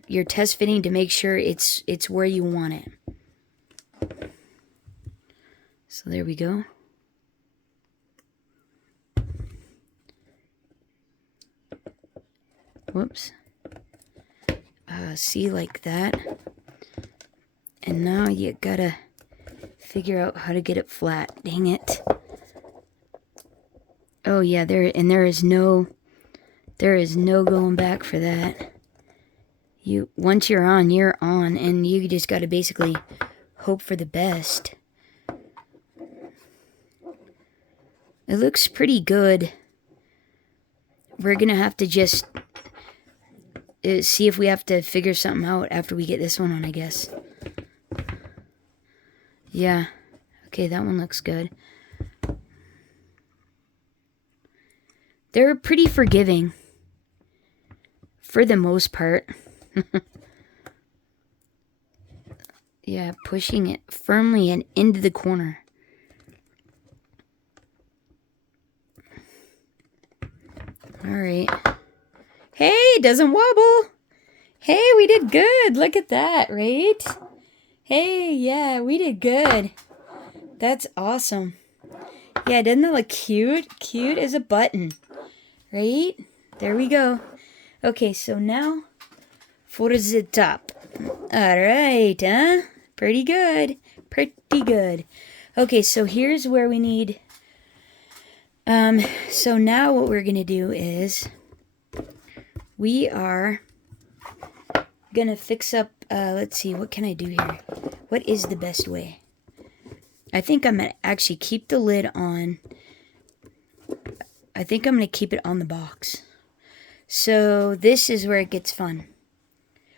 You're test fitting to make sure it's where you want it. So there we go. Whoops. See, like that. And now you gotta figure out how to get it flat. Dang it. Oh yeah, there is no going back for that. Once you're on, and you just gotta basically hope for the best. It looks pretty good. We're gonna have to just see if we have to figure something out after we get this one on, I guess. Yeah. Okay, that one looks good. They're pretty forgiving. For the most part. Yeah, pushing it firmly and into the corner. Alright. Hey, it doesn't wobble. Hey, we did good. Look at that, right? Hey, yeah, we did good. That's awesome. Yeah, doesn't that look cute? Cute as a button. Right? There we go. Okay, so now for the top. Alright, huh? Pretty good. Pretty good. Okay, so here's where we need... So now what we're going to do is... We are going to fix up... let's see, what can I do here? What is the best way? I think I'm going to actually keep the lid on. I think I'm going to keep it on the box. So this is where it gets fun.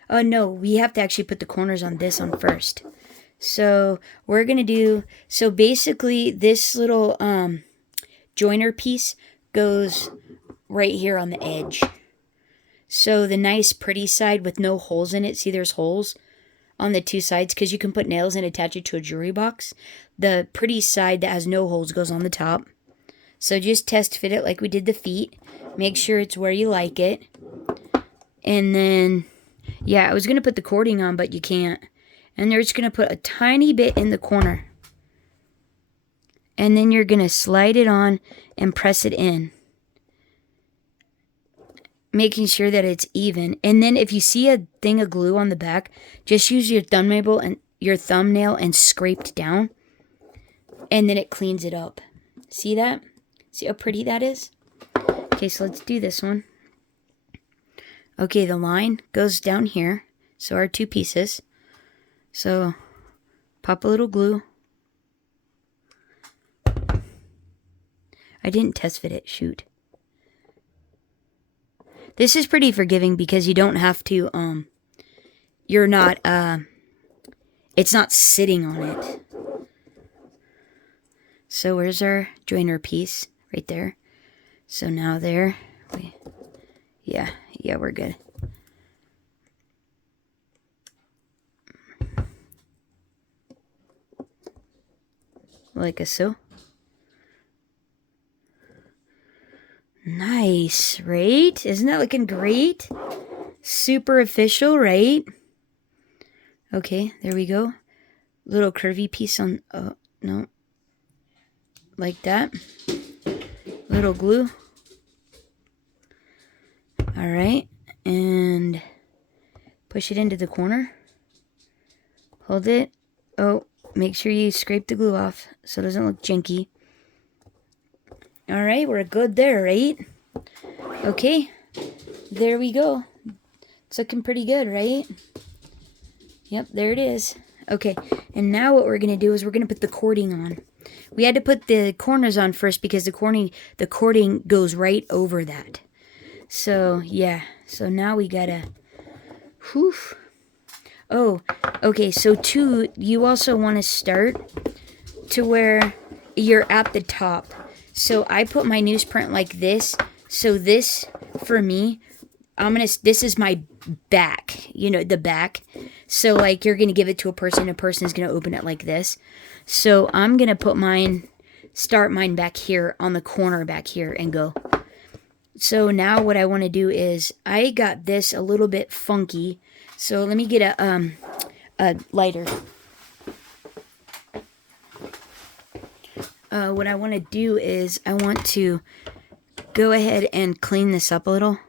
Oh no, we have to actually put the corners on this on first. So we're going to do... So basically this little joiner piece goes right here on the edge. So the nice pretty side with no holes in it. See, there's holes on the two sides because you can put nails and attach it to a jewelry box. The pretty side that has no holes goes on the top. So just test fit it like we did the feet. Make sure it's where you like it. And then, yeah, I was going to put the cording on, but you can't. And they're just going to put a tiny bit in the corner. And then you're going to slide it on and press it in. Making sure that it's even. And then if you see a thing of glue on the back, just use your thumbnail and scrape down. And then it cleans it up. See that? See how pretty that is? Okay, so let's do this one. Okay, the line goes down here. So our two pieces. So pop a little glue. I didn't test fit it, shoot. This is pretty forgiving because you don't have to, you're not, it's not sitting on it. So where's our joiner piece? Right there. So now there, yeah, we're good. Like so. Nice, right? Isn't that looking great? Super official, right? Okay, there we go. Little curvy piece on, oh, no. Like that. Little glue. Alright, and push it into the corner. Hold it. Oh, make sure you scrape the glue off so it doesn't look janky. Alright, we're good there, right? Okay, there we go. It's looking pretty good, right? Yep, there it is. Okay, and now what we're going to do is we're going to put the cording on. We had to put the corners on first because the cording goes right over that. So, yeah. So now we gotta... Whew. Oh, okay. So, two, you also want to start to where you're at the top. So, I put my newsprint like this. So, this, for me, this is my back. You know, the back. So, like, you're gonna give it to a person is gonna open it like this. So, I'm gonna put mine... Start mine back here on the corner back here and go. So now what I want to do is I got this a little bit funky. So let me get a lighter. What I want to do is I want to go ahead and clean this up a little.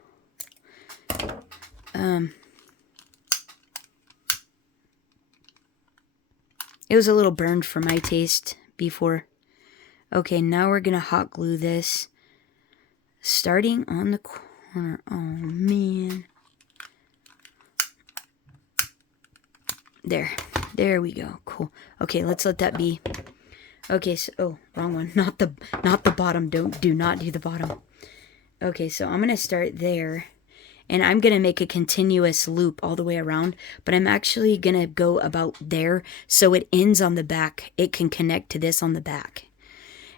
It was a little burned for my taste before. Okay, now we're going to hot glue this. Starting on the corner. Oh, man. There we go. Cool. Okay, let's let that be. Okay, so... Oh, wrong one. Not the bottom. Do not do the bottom. Okay, so I'm going to start there. And I'm going to make a continuous loop all the way around. But I'm actually going to go about there. So it ends on the back. It can connect to this on the back.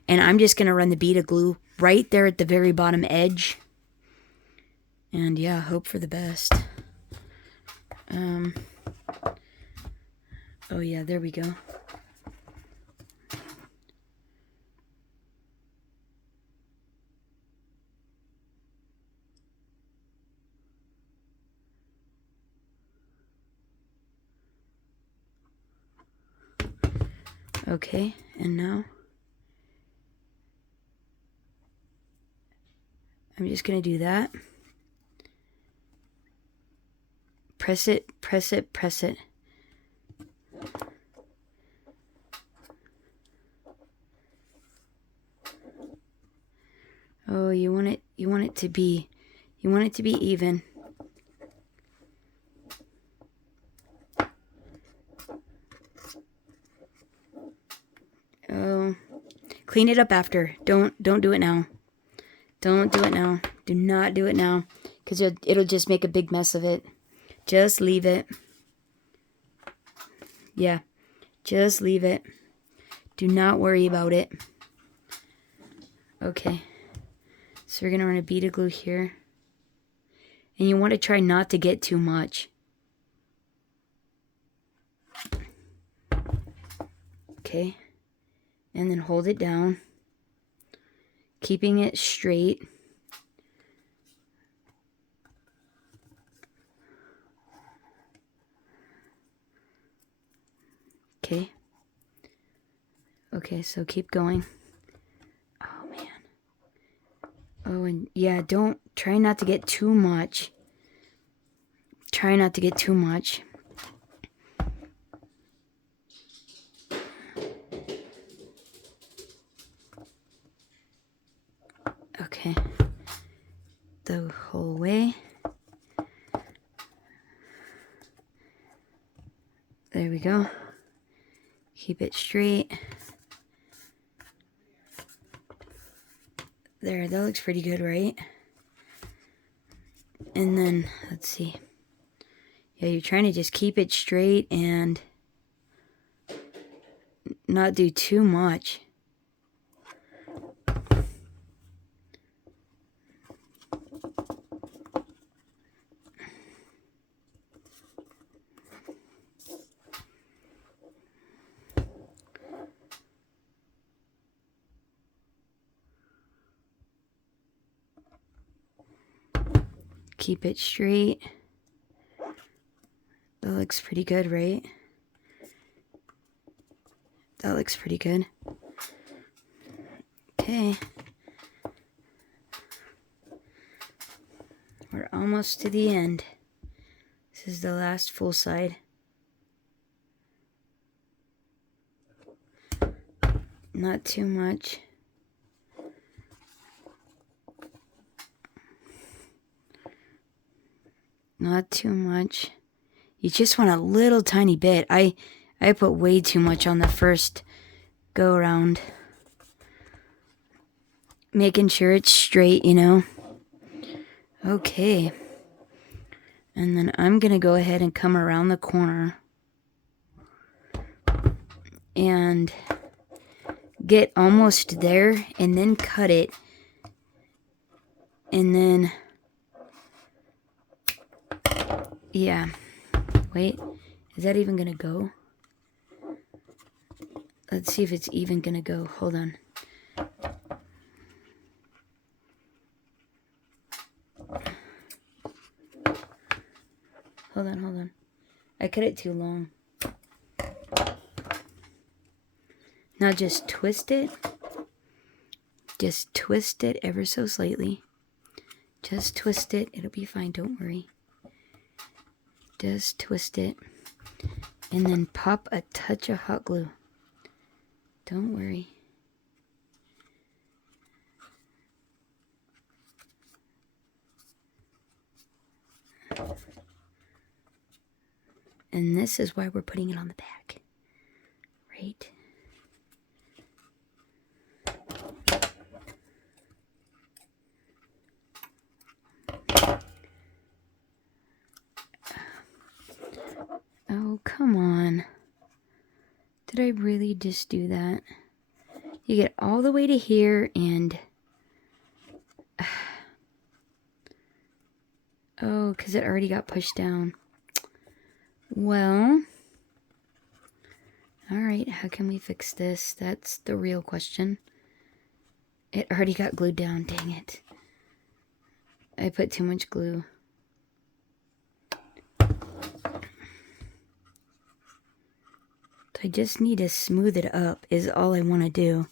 And I'm just going to run the bead of glue right there at the very bottom edge. And yeah, hope for the best. Oh yeah, there we go. Okay, and now I'm just going to do that. Press it, press it, press it. Oh, you want it to be even. Oh, clean it up after. Don't do it now. Don't do it now. Do not do it now, because it'll just make a big mess of it. Just leave it. Yeah, just leave it. Do not worry about it. Okay, so we're going to run a bead of glue here. And you want to try not to get too much. Okay, and then hold it down, keeping it straight. Okay. Okay, so keep going. Oh, man. Oh, and yeah, try not to get too much. Try not to get too much. Okay. The whole way. There we go. Keep it straight. There, that looks pretty good, right? And then, let's see. Yeah, you're trying to just keep it straight and not do too much. Keep it straight. That looks pretty good, right? That looks pretty good. Okay. We're almost to the end. This is the last full side. Not too much. Not too much. You just want a little tiny bit. I put way too much on the first go around. Making sure it's straight, you know. Okay. And then I'm going to go ahead and come around the corner and get almost there and then cut it. And then, yeah. Wait, is that even going to go? Let's see if it's even going to go. Hold on. Hold on. I cut it too long. Now just twist it. Just twist it ever so slightly. Just twist it. It'll be fine. Don't worry. Just twist it. And then pop a touch of hot glue. Don't worry. And this is why we're putting it on the back. Right? Oh, come on. Did I really just do that? You get all the way to here and... Oh, because it already got pushed down. Well... Alright, how can we fix this? That's the real question. It already got glued down, dang it. I put too much glue. I just need to smooth it up is all I want to do.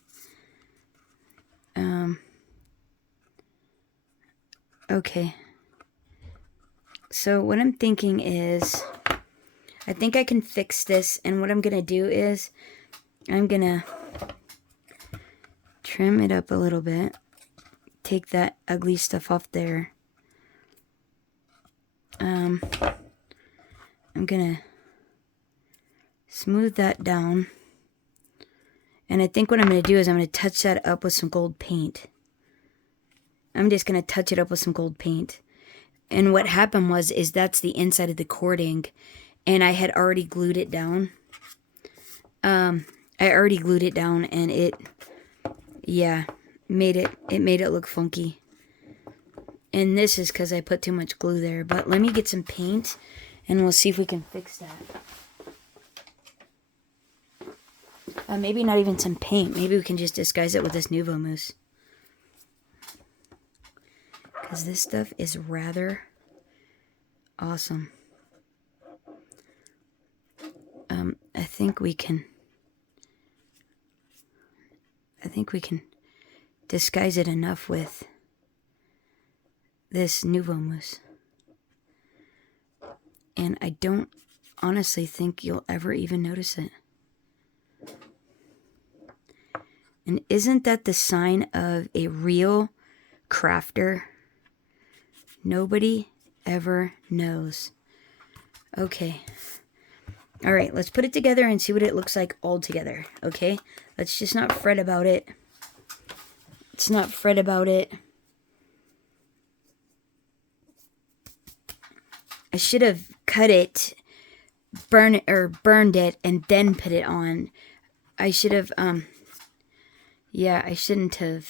Okay. So what I'm thinking is, I think I can fix this, and what I'm going to do is, I'm going to trim it up a little bit. Take that ugly stuff off there. I'm going to smooth that down. And I think what I'm going to do is I'm going to touch that up with some gold paint. I'm just going to touch it up with some gold paint. And what happened is that's the inside of the cording. And I had already glued it down. I already glued it down and it made it look funky. And this is because I put too much glue there. But let me get some paint and we'll see if we can fix that. Maybe not even some paint. Maybe we can just disguise it with this Nuvo mousse. Because this stuff is rather awesome. I think we can disguise it enough with this Nuvo mousse. And I don't honestly think you'll ever even notice it. And isn't that the sign of a real crafter? Nobody ever knows. Okay. Alright, let's put it together and see what it looks like all together. Okay? Let's just not fret about it. Let's not fret about it. I should have cut it, burned it, and then put it on. I should have, yeah, I shouldn't have.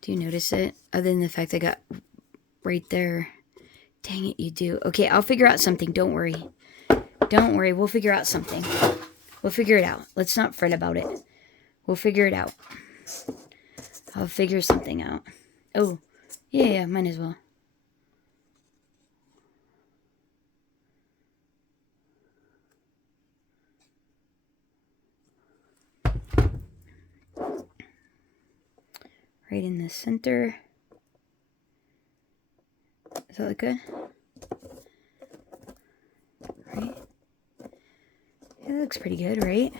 Do you notice it? Other than the fact I got right there. Dang it, you do. Okay, I'll figure out something. Don't worry. Don't worry. We'll figure out something. We'll figure it out. Let's not fret about it. We'll figure it out. I'll figure something out. Oh, yeah, might as well. Right in the center. Does that look good? Right? It looks pretty good, right?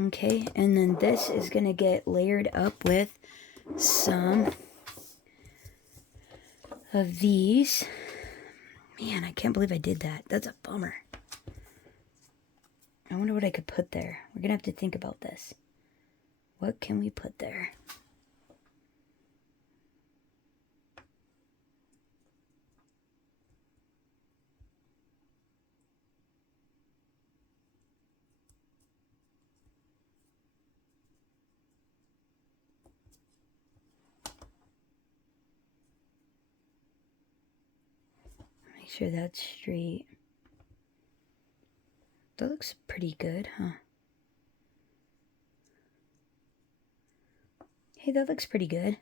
Okay, and then this is going to get layered up with some of these. Man, I can't believe I did that. That's a bummer. I wonder what I could put there. We're going to have to think about this. What can we put there? sure that's straight. That looks pretty good, huh? Hey, that looks pretty good.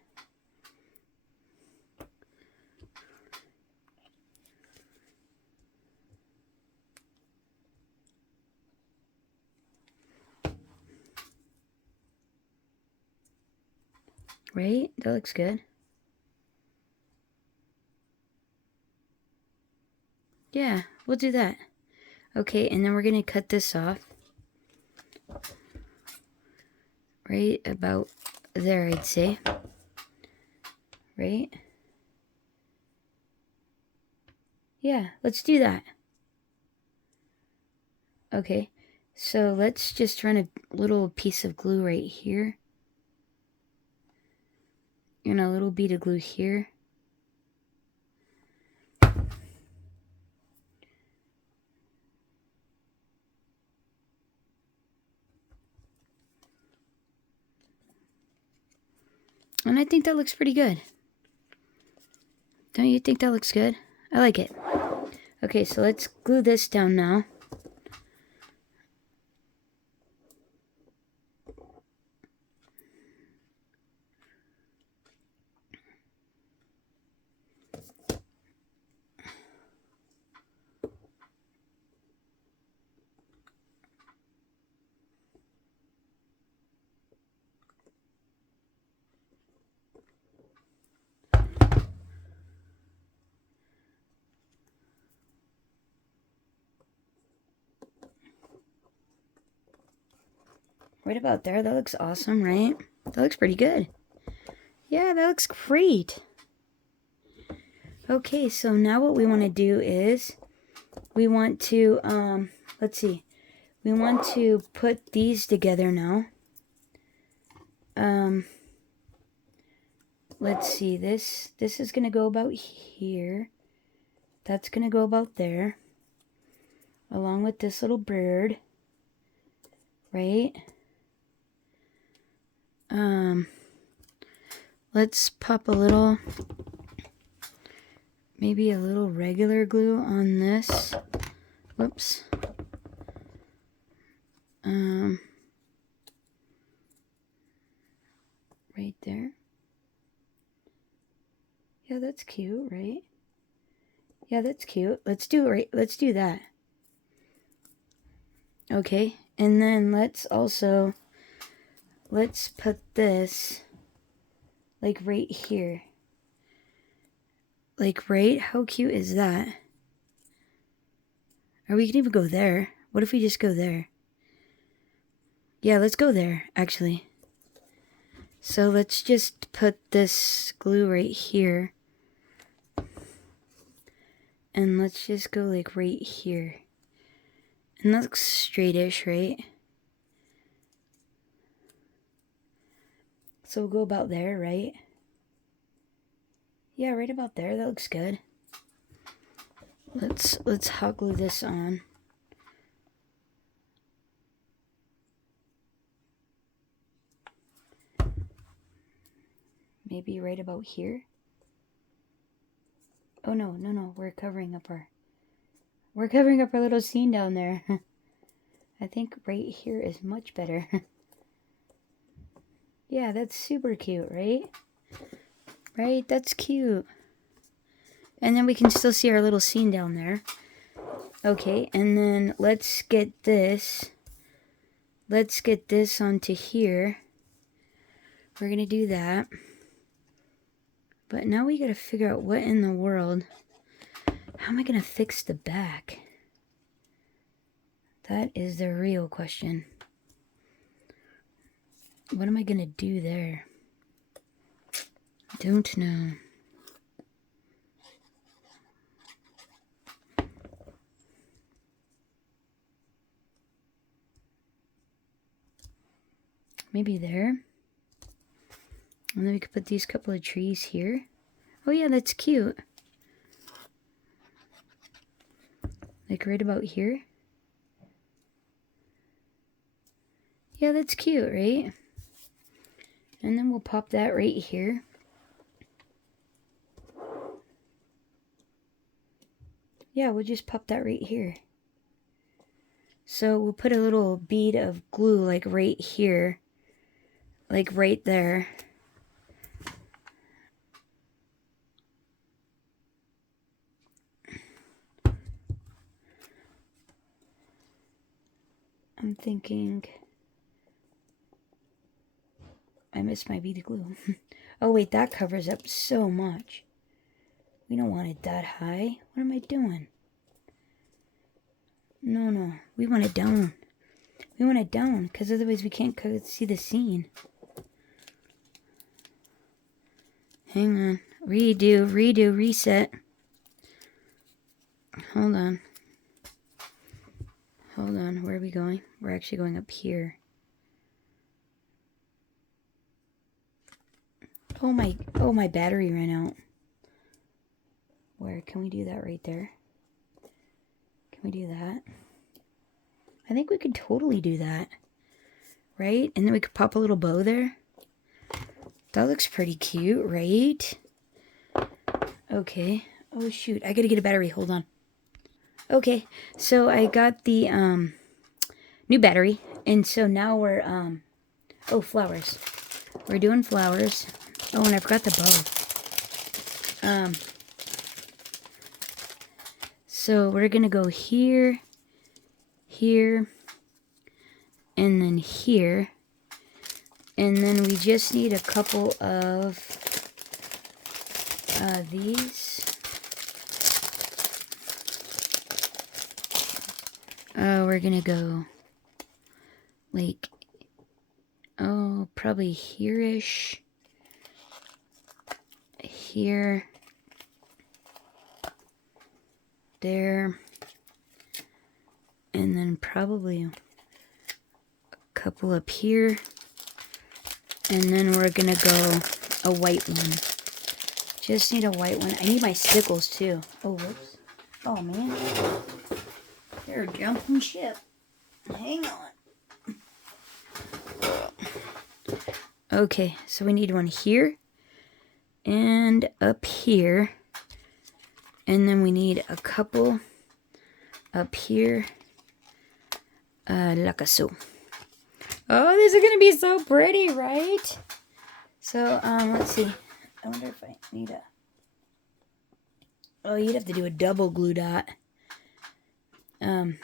Right? That looks good. Yeah, we'll do that. Okay, and then we're going to cut this off. Right about there, I'd say. Right? Yeah, let's do that. Okay, so let's just run a little piece of glue right here. And a little bead of glue here. And I think that looks pretty good. Don't you think that looks good? I like it. Okay, so let's glue this down now. Right about there. That looks awesome, right? That looks pretty good. Yeah, that looks great. Okay, so now what we want to do is we want to, let's see. We want to put these together now. Let's see. This is going to go about here. That's going to go about there. Along with this little bird. Right? Let's pop a little, maybe a little regular glue on this. Whoops. Right there. Yeah, that's cute, right? Yeah, that's cute. Let's do that. Okay, and then let's put this like right here. Like right? How cute is that? Or we can even go there. What if we just go there? Yeah, let's go there, actually. So let's just put this glue right here. And let's just go like right here. And that looks straightish, right? So we'll go about there, right? Yeah, right about there. That looks good. Let's hot glue this on. Maybe right about here. Oh no, we're covering up our little scene down there. I think right here is much better. Yeah, that's super cute, right? Right, that's cute. And then we can still see our little scene down there. Okay, and then let's get this onto here. We're gonna do that. But now we gotta figure out what in the world, how am I gonna fix the back? That is the real question. What am I gonna do there? Don't know. Maybe there. And then we could put these couple of trees here. Oh yeah, that's cute. Like right about here. Yeah, that's cute, right? And then we'll pop that right here. Yeah, we'll just pop that right here. So we'll put a little bead of glue like right here. Like right there. I'm thinking... I missed my bead of glue. Oh wait, that covers up so much. We don't want it that high. What am I doing? No. We want it down. We want it down, because otherwise we can't see the scene. Hang on. Redo, reset. Hold on. Where are we going? We're actually going up here. Oh my battery ran out. Where can we do that right there? Can we do that? I think we could totally do that. Right? And then we could pop a little bow there. That looks pretty cute, right? Okay. Oh shoot, I gotta get a battery. Hold on. Okay, so I got the new battery, and so now we're oh, flowers. We're doing flowers. Oh, and I forgot the bow. So we're gonna go here, here, and then here, and then we just need a couple of these. We're gonna go like, oh, probably here-ish. Here. There. And then probably a couple up here. And then we're gonna go a white one. Just need a white one. I need my stickles too. Oh, whoops. Oh, man. They're jumping ship. Hang on. Okay, so we need one here and up here, and then we need a couple up here, like so. Oh, this is gonna be so pretty, right? So let's see. I wonder if I need a... Oh, you'd have to do a double glue dot. And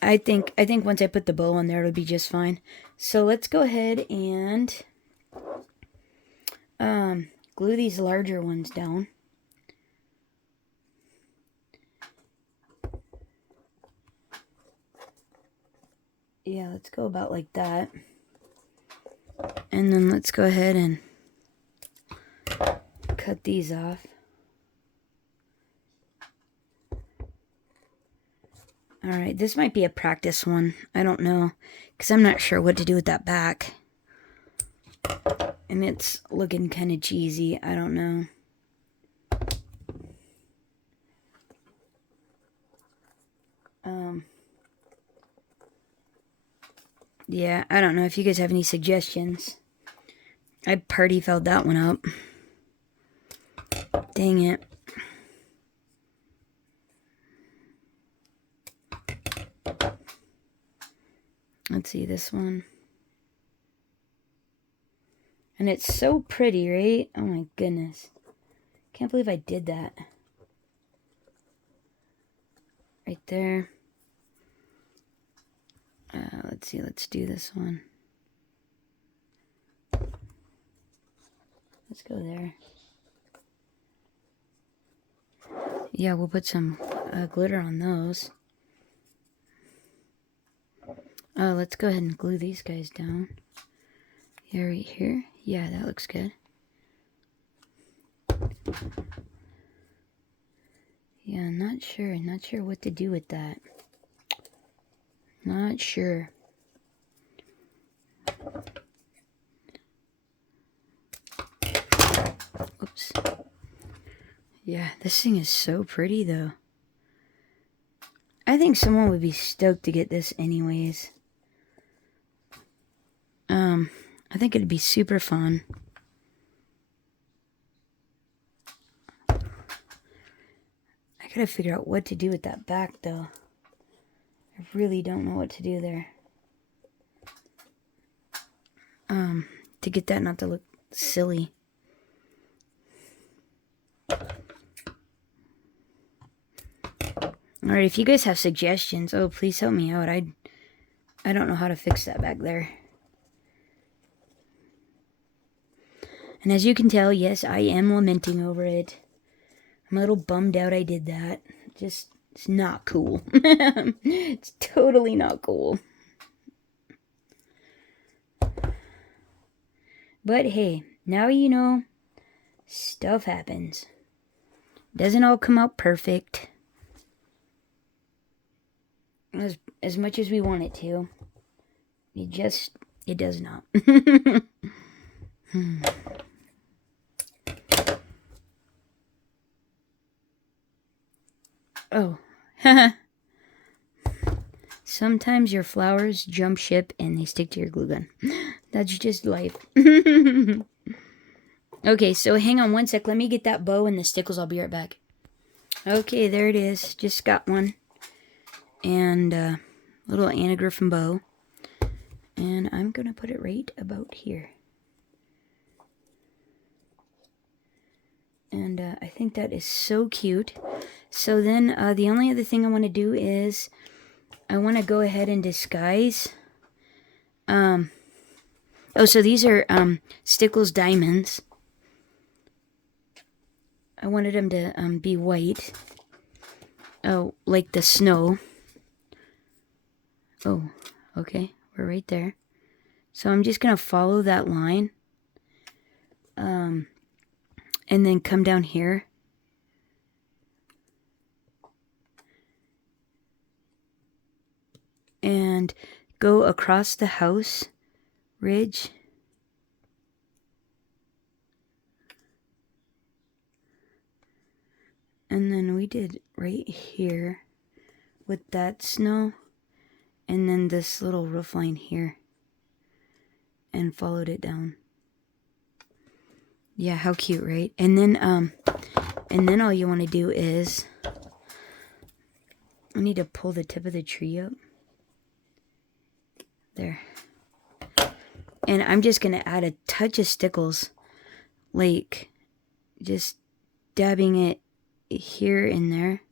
I think once I put the bow on there, it'll be just fine. So let's go ahead and glue these larger ones down. Yeah, let's go about like that. And then let's go ahead and cut these off. Alright, this might be a practice one. I don't know, because I'm not sure what to do with that back. And it's looking kind of cheesy. I don't know. Yeah, I don't know if you guys have any suggestions. I party fouled that one up. Dang it. Let's see this one. And it's so pretty, right? Oh my goodness. Can't believe I did that. Right there. Let's see, let's do this one. Let's go there. Yeah, we'll put some glitter on those. Let's go ahead and glue these guys down. Yeah, right here. Yeah, that looks good. Yeah, not sure what to do with that. Not sure. Oops. Yeah, this thing is so pretty though. I think someone would be stoked to get this anyways. I think it'd be super fun. I gotta figure out what to do with that back, though. I really don't know what to do there. To get that not to look silly. Alright, if you guys have suggestions, oh, please help me out. I don't know how to fix that back there. And as you can tell, yes, I am lamenting over it. I'm a little bummed out I did that. Just, it's not cool. It's totally not cool. But hey, now you know, stuff happens. Doesn't all come out perfect. As much as we want it to. It does not. Oh. Sometimes your flowers jump ship and they stick to your glue gun. That's just life. Okay, so hang on one sec. Let me get that bow and the stickles. I'll be right back. Okay, there it is. Just got one. And a little Anna Griffin bow. And I'm going to put it right about here. And I think that is so cute. So then the only other thing I want to do is I want to go ahead and disguise. Oh, so these are Stickles diamonds. I wanted them to be white. Oh, like the snow. Oh, okay. We're right there. So I'm just going to follow that line. And then come down here. And go across the house ridge. And then we did right here with that snow. And then this little roof line here. And followed it down. Yeah, how cute, right? And then all you want to do is I need to pull the tip of the tree up. There. And I'm just going to add a touch of Stickles. Like, just dabbing it here and there.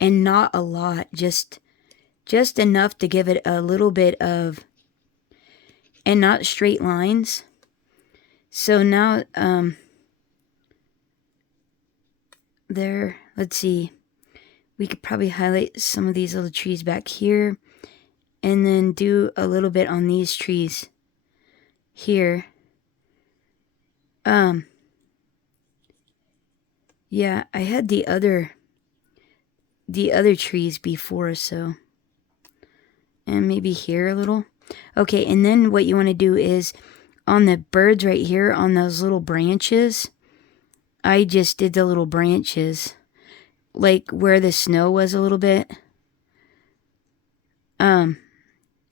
And not a lot. Just enough to give it a little bit of... And not straight lines. So now, there, let's see. We could probably highlight some of these little trees back here. And then do a little bit on these trees here. Yeah, I had the other trees before, so. And maybe here a little. Okay, and then what you want to do is on the birds right here, on those little branches, I just did the little branches. Like where the snow was a little bit.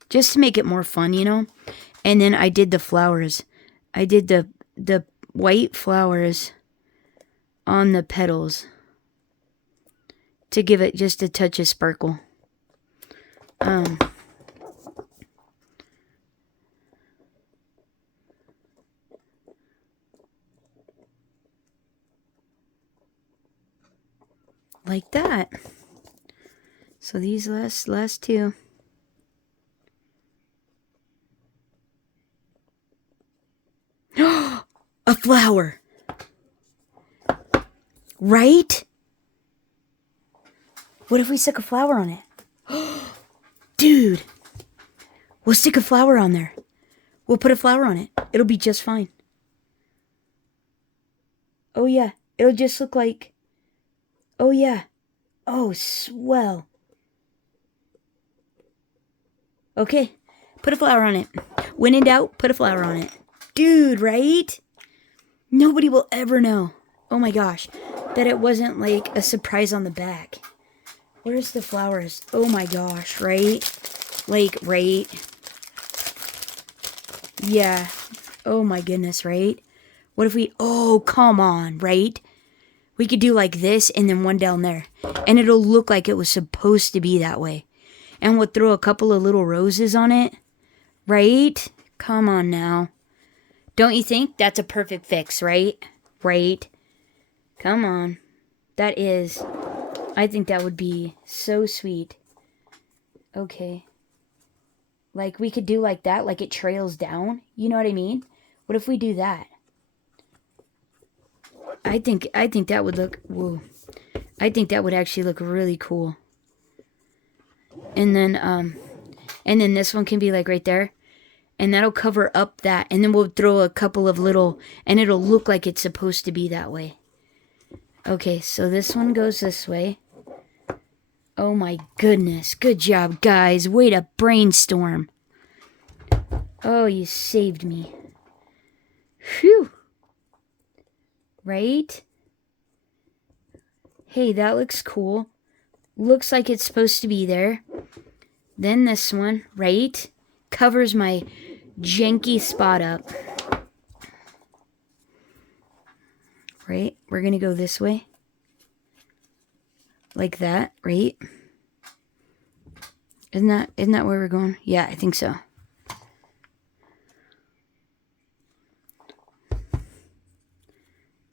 Just to make it more fun, you know. And then I did the flowers. I did the white flowers on the petals to give it just a touch of sparkle. Like that. So these last two. A flower. Right? What if we stick a flower on it? Dude. We'll stick a flower on there. We'll put a flower on it. It'll be just fine. Oh yeah. It'll just look like... Oh yeah. Oh, swell. Okay. Put a flower on it. When in doubt, put a flower on it. Dude, right? Nobody will ever know. Oh my gosh. That it wasn't like a surprise on the back. Where's the flowers? Oh my gosh, right? Like, right? Yeah. Oh my goodness, right? What if we... Oh, come on, right? We could do like this and then one down there. And it'll look like it was supposed to be that way. And we'll throw a couple of little roses on it. Right? Come on now. Don't you think that's a perfect fix, right? Right? Come on. That is. I think that would be so sweet. Okay. Like we could do like that, like it trails down. You know what I mean? What if we do that? I think that would look, whoa. I think that would actually look really cool. And then this one can be like right there. And that'll cover up that. And then we'll throw a couple of little, and it'll look like it's supposed to be that way. Okay, so this one goes this way. Oh my goodness. Good job, guys. Way to brainstorm. Oh, you saved me. Phew. Right? Hey, that looks cool. Looks like it's supposed to be there. Then this one, right? Covers my janky spot up. Right? We're going to go this way. Like that, right? Isn't that where we're going? Yeah, I think so.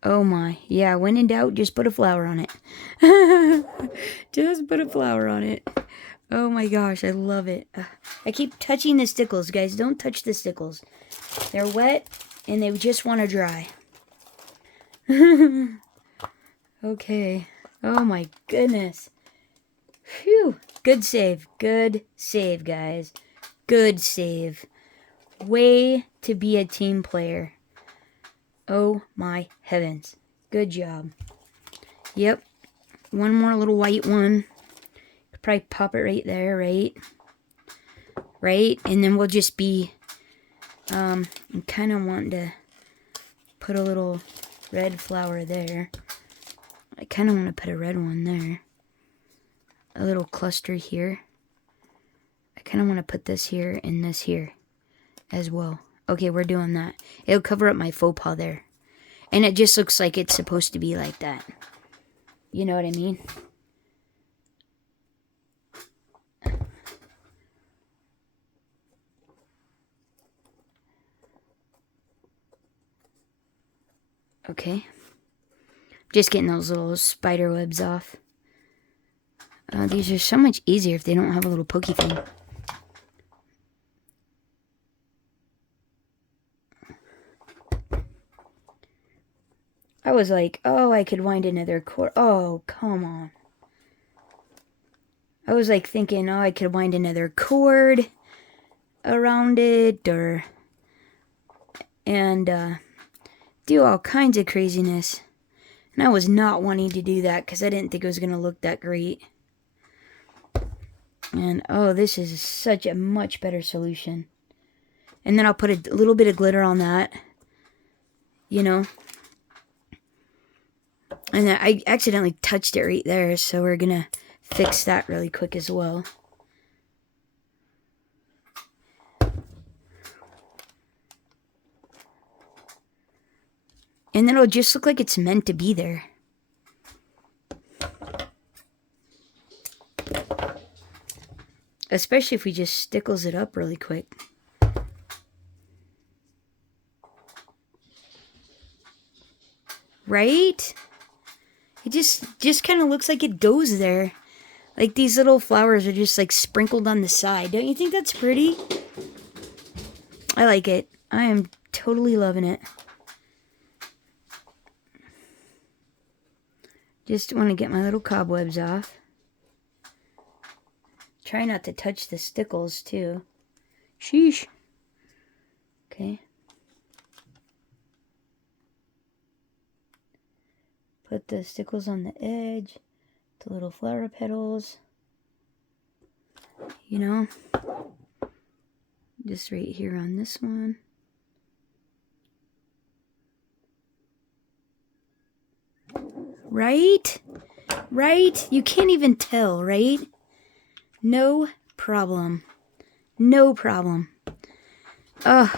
Oh my. Yeah, when in doubt, just put a flower on it. Just put a flower on it. Oh my gosh, I love it. I keep touching the stickles, guys. Don't touch the stickles. They're wet and they just want to dry. Okay. Oh my goodness. Phew. Good save. Good save, guys. Good save. Way to be a team player. Oh my heavens. Good job. Yep. One more little white one. Could probably pop it right there, right? Right? And then we'll just be, I'm kind of wanting to put a little red flower there. I kind of want to put a red one there. A little cluster here. I kind of want to put this here and this here as well. Okay, we're doing that. It'll cover up my faux pas there. And it just looks like it's supposed to be like that. You know what I mean? Okay. Just getting those little spider webs off. These are so much easier if they don't have a little pokey thing. I was like, oh, I could wind another cord. Oh, come on. I was like thinking, oh, I could wind another cord around it and do all kinds of craziness. And I was not wanting to do that because I didn't think it was going to look that great. And, oh, this is such a much better solution. And then I'll put a little bit of glitter on that. You know. And then I accidentally touched it right there, so we're going to fix that really quick as well. And then it'll just look like it's meant to be there. Especially if we just stickles it up really quick. Right? It just kind of looks like it goes there. Like these little flowers are just like sprinkled on the side. Don't you think that's pretty? I like it. I am totally loving it. Just want to get my little cobwebs off. Try not to touch the stickles too. Sheesh. Okay. Put the stickles on the edge. The little flower petals. You know. Just right here on this one. Right? Right? You can't even tell, right? No problem. No problem. Oh,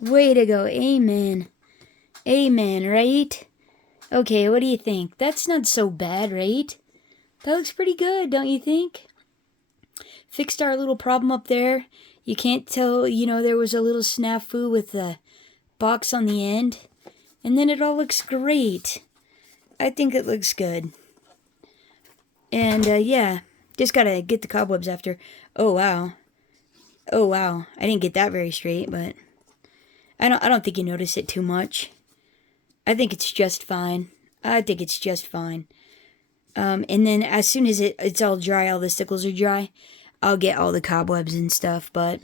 way to go. Amen. Amen, right? Okay, what do you think? That's not so bad, right? That looks pretty good, don't you think? Fixed our little problem up there. You can't tell, there was a little snafu with the box on the end. And then it all looks great. I think it looks good. And, yeah, just gotta get the cobwebs after. Oh, wow. Oh, wow. I didn't get that very straight, but I don't think you notice it too much. I think it's just fine. I think it's just fine. And then as soon as it's all dry, all the stickles are dry, I'll get all the cobwebs and stuff. But,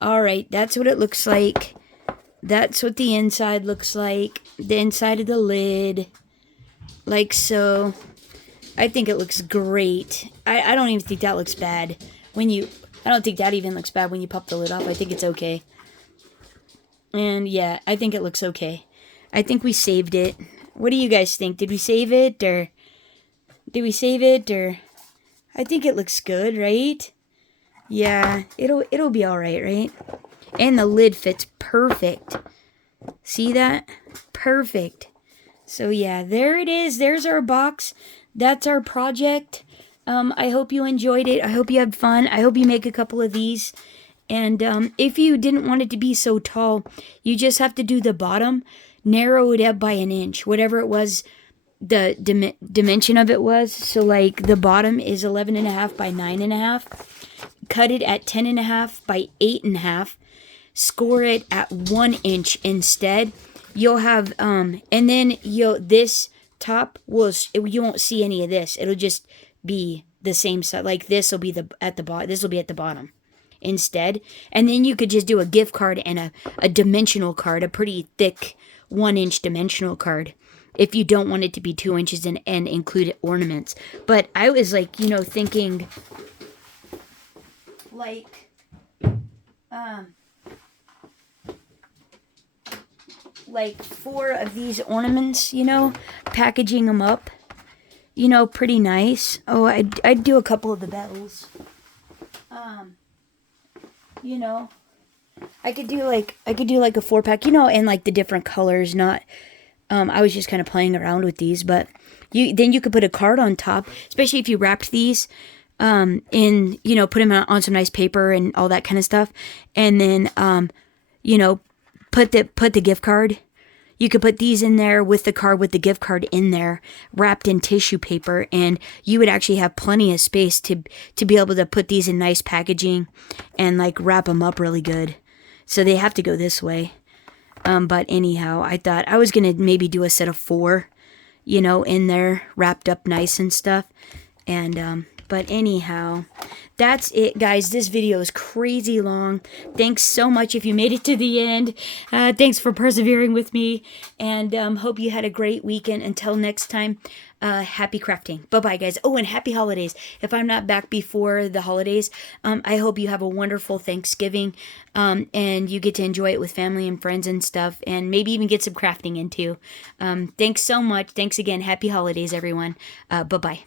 alright, that's what it looks like. That's what the inside looks like. The inside of the lid. Like so. I think it looks great. I don't even think that looks bad. I don't think that even looks bad when you pop the lid off. I think it's okay. And yeah, I think it looks okay. I think we saved it. What do you guys think? Did we save it or... I think it looks good, right? Yeah, it'll be alright, right? And the lid fits perfect. See that? Perfect. So yeah, there it is. There's our box. That's our project. I hope you enjoyed it. I hope you had fun. I hope you make a couple of these. And if you didn't want it to be so tall, you just have to do the bottom. Narrow it up by an inch. Whatever it was, the dimension of it was. So like the bottom is 11.5 by 9.5. Cut it at 10.5 by 8.5. Score it at 1 inch instead. You'll have and then this top you won't see any of this. It'll just be the same side. Like this will be at the bottom. This will be at the bottom instead. And then you could just do a gift card and a dimensional card, a pretty thick 1 inch dimensional card, if you don't want it to be 2 inches and include ornaments. But I was like, thinking like 4 of these ornaments, packaging them up, pretty nice. Oh, I'd do a couple of the bells. I could do like a 4-pack, and like the different colors, not I was just kind of playing around with these, but you could put a card on top, especially if you wrapped these put them on some nice paper and all that kind of stuff, and then put the gift card. You could put these in there with the card, with the gift card in there, wrapped in tissue paper, and you would actually have plenty of space to be able to put these in nice packaging and like wrap them up really good. So they have to go this way. But anyhow, I thought I was gonna maybe do a set of 4, in there wrapped up nice and stuff, and but anyhow, that's it, guys. This video is crazy long. Thanks so much if you made it to the end. Thanks for persevering with me. And hope you had a great weekend. Until next time, happy crafting. Bye-bye, guys. Oh, and happy holidays. If I'm not back before the holidays, I hope you have a wonderful Thanksgiving. And you get to enjoy it with family and friends and stuff. And maybe even get some crafting into. Thanks so much. Thanks again. Happy holidays, everyone. Bye-bye.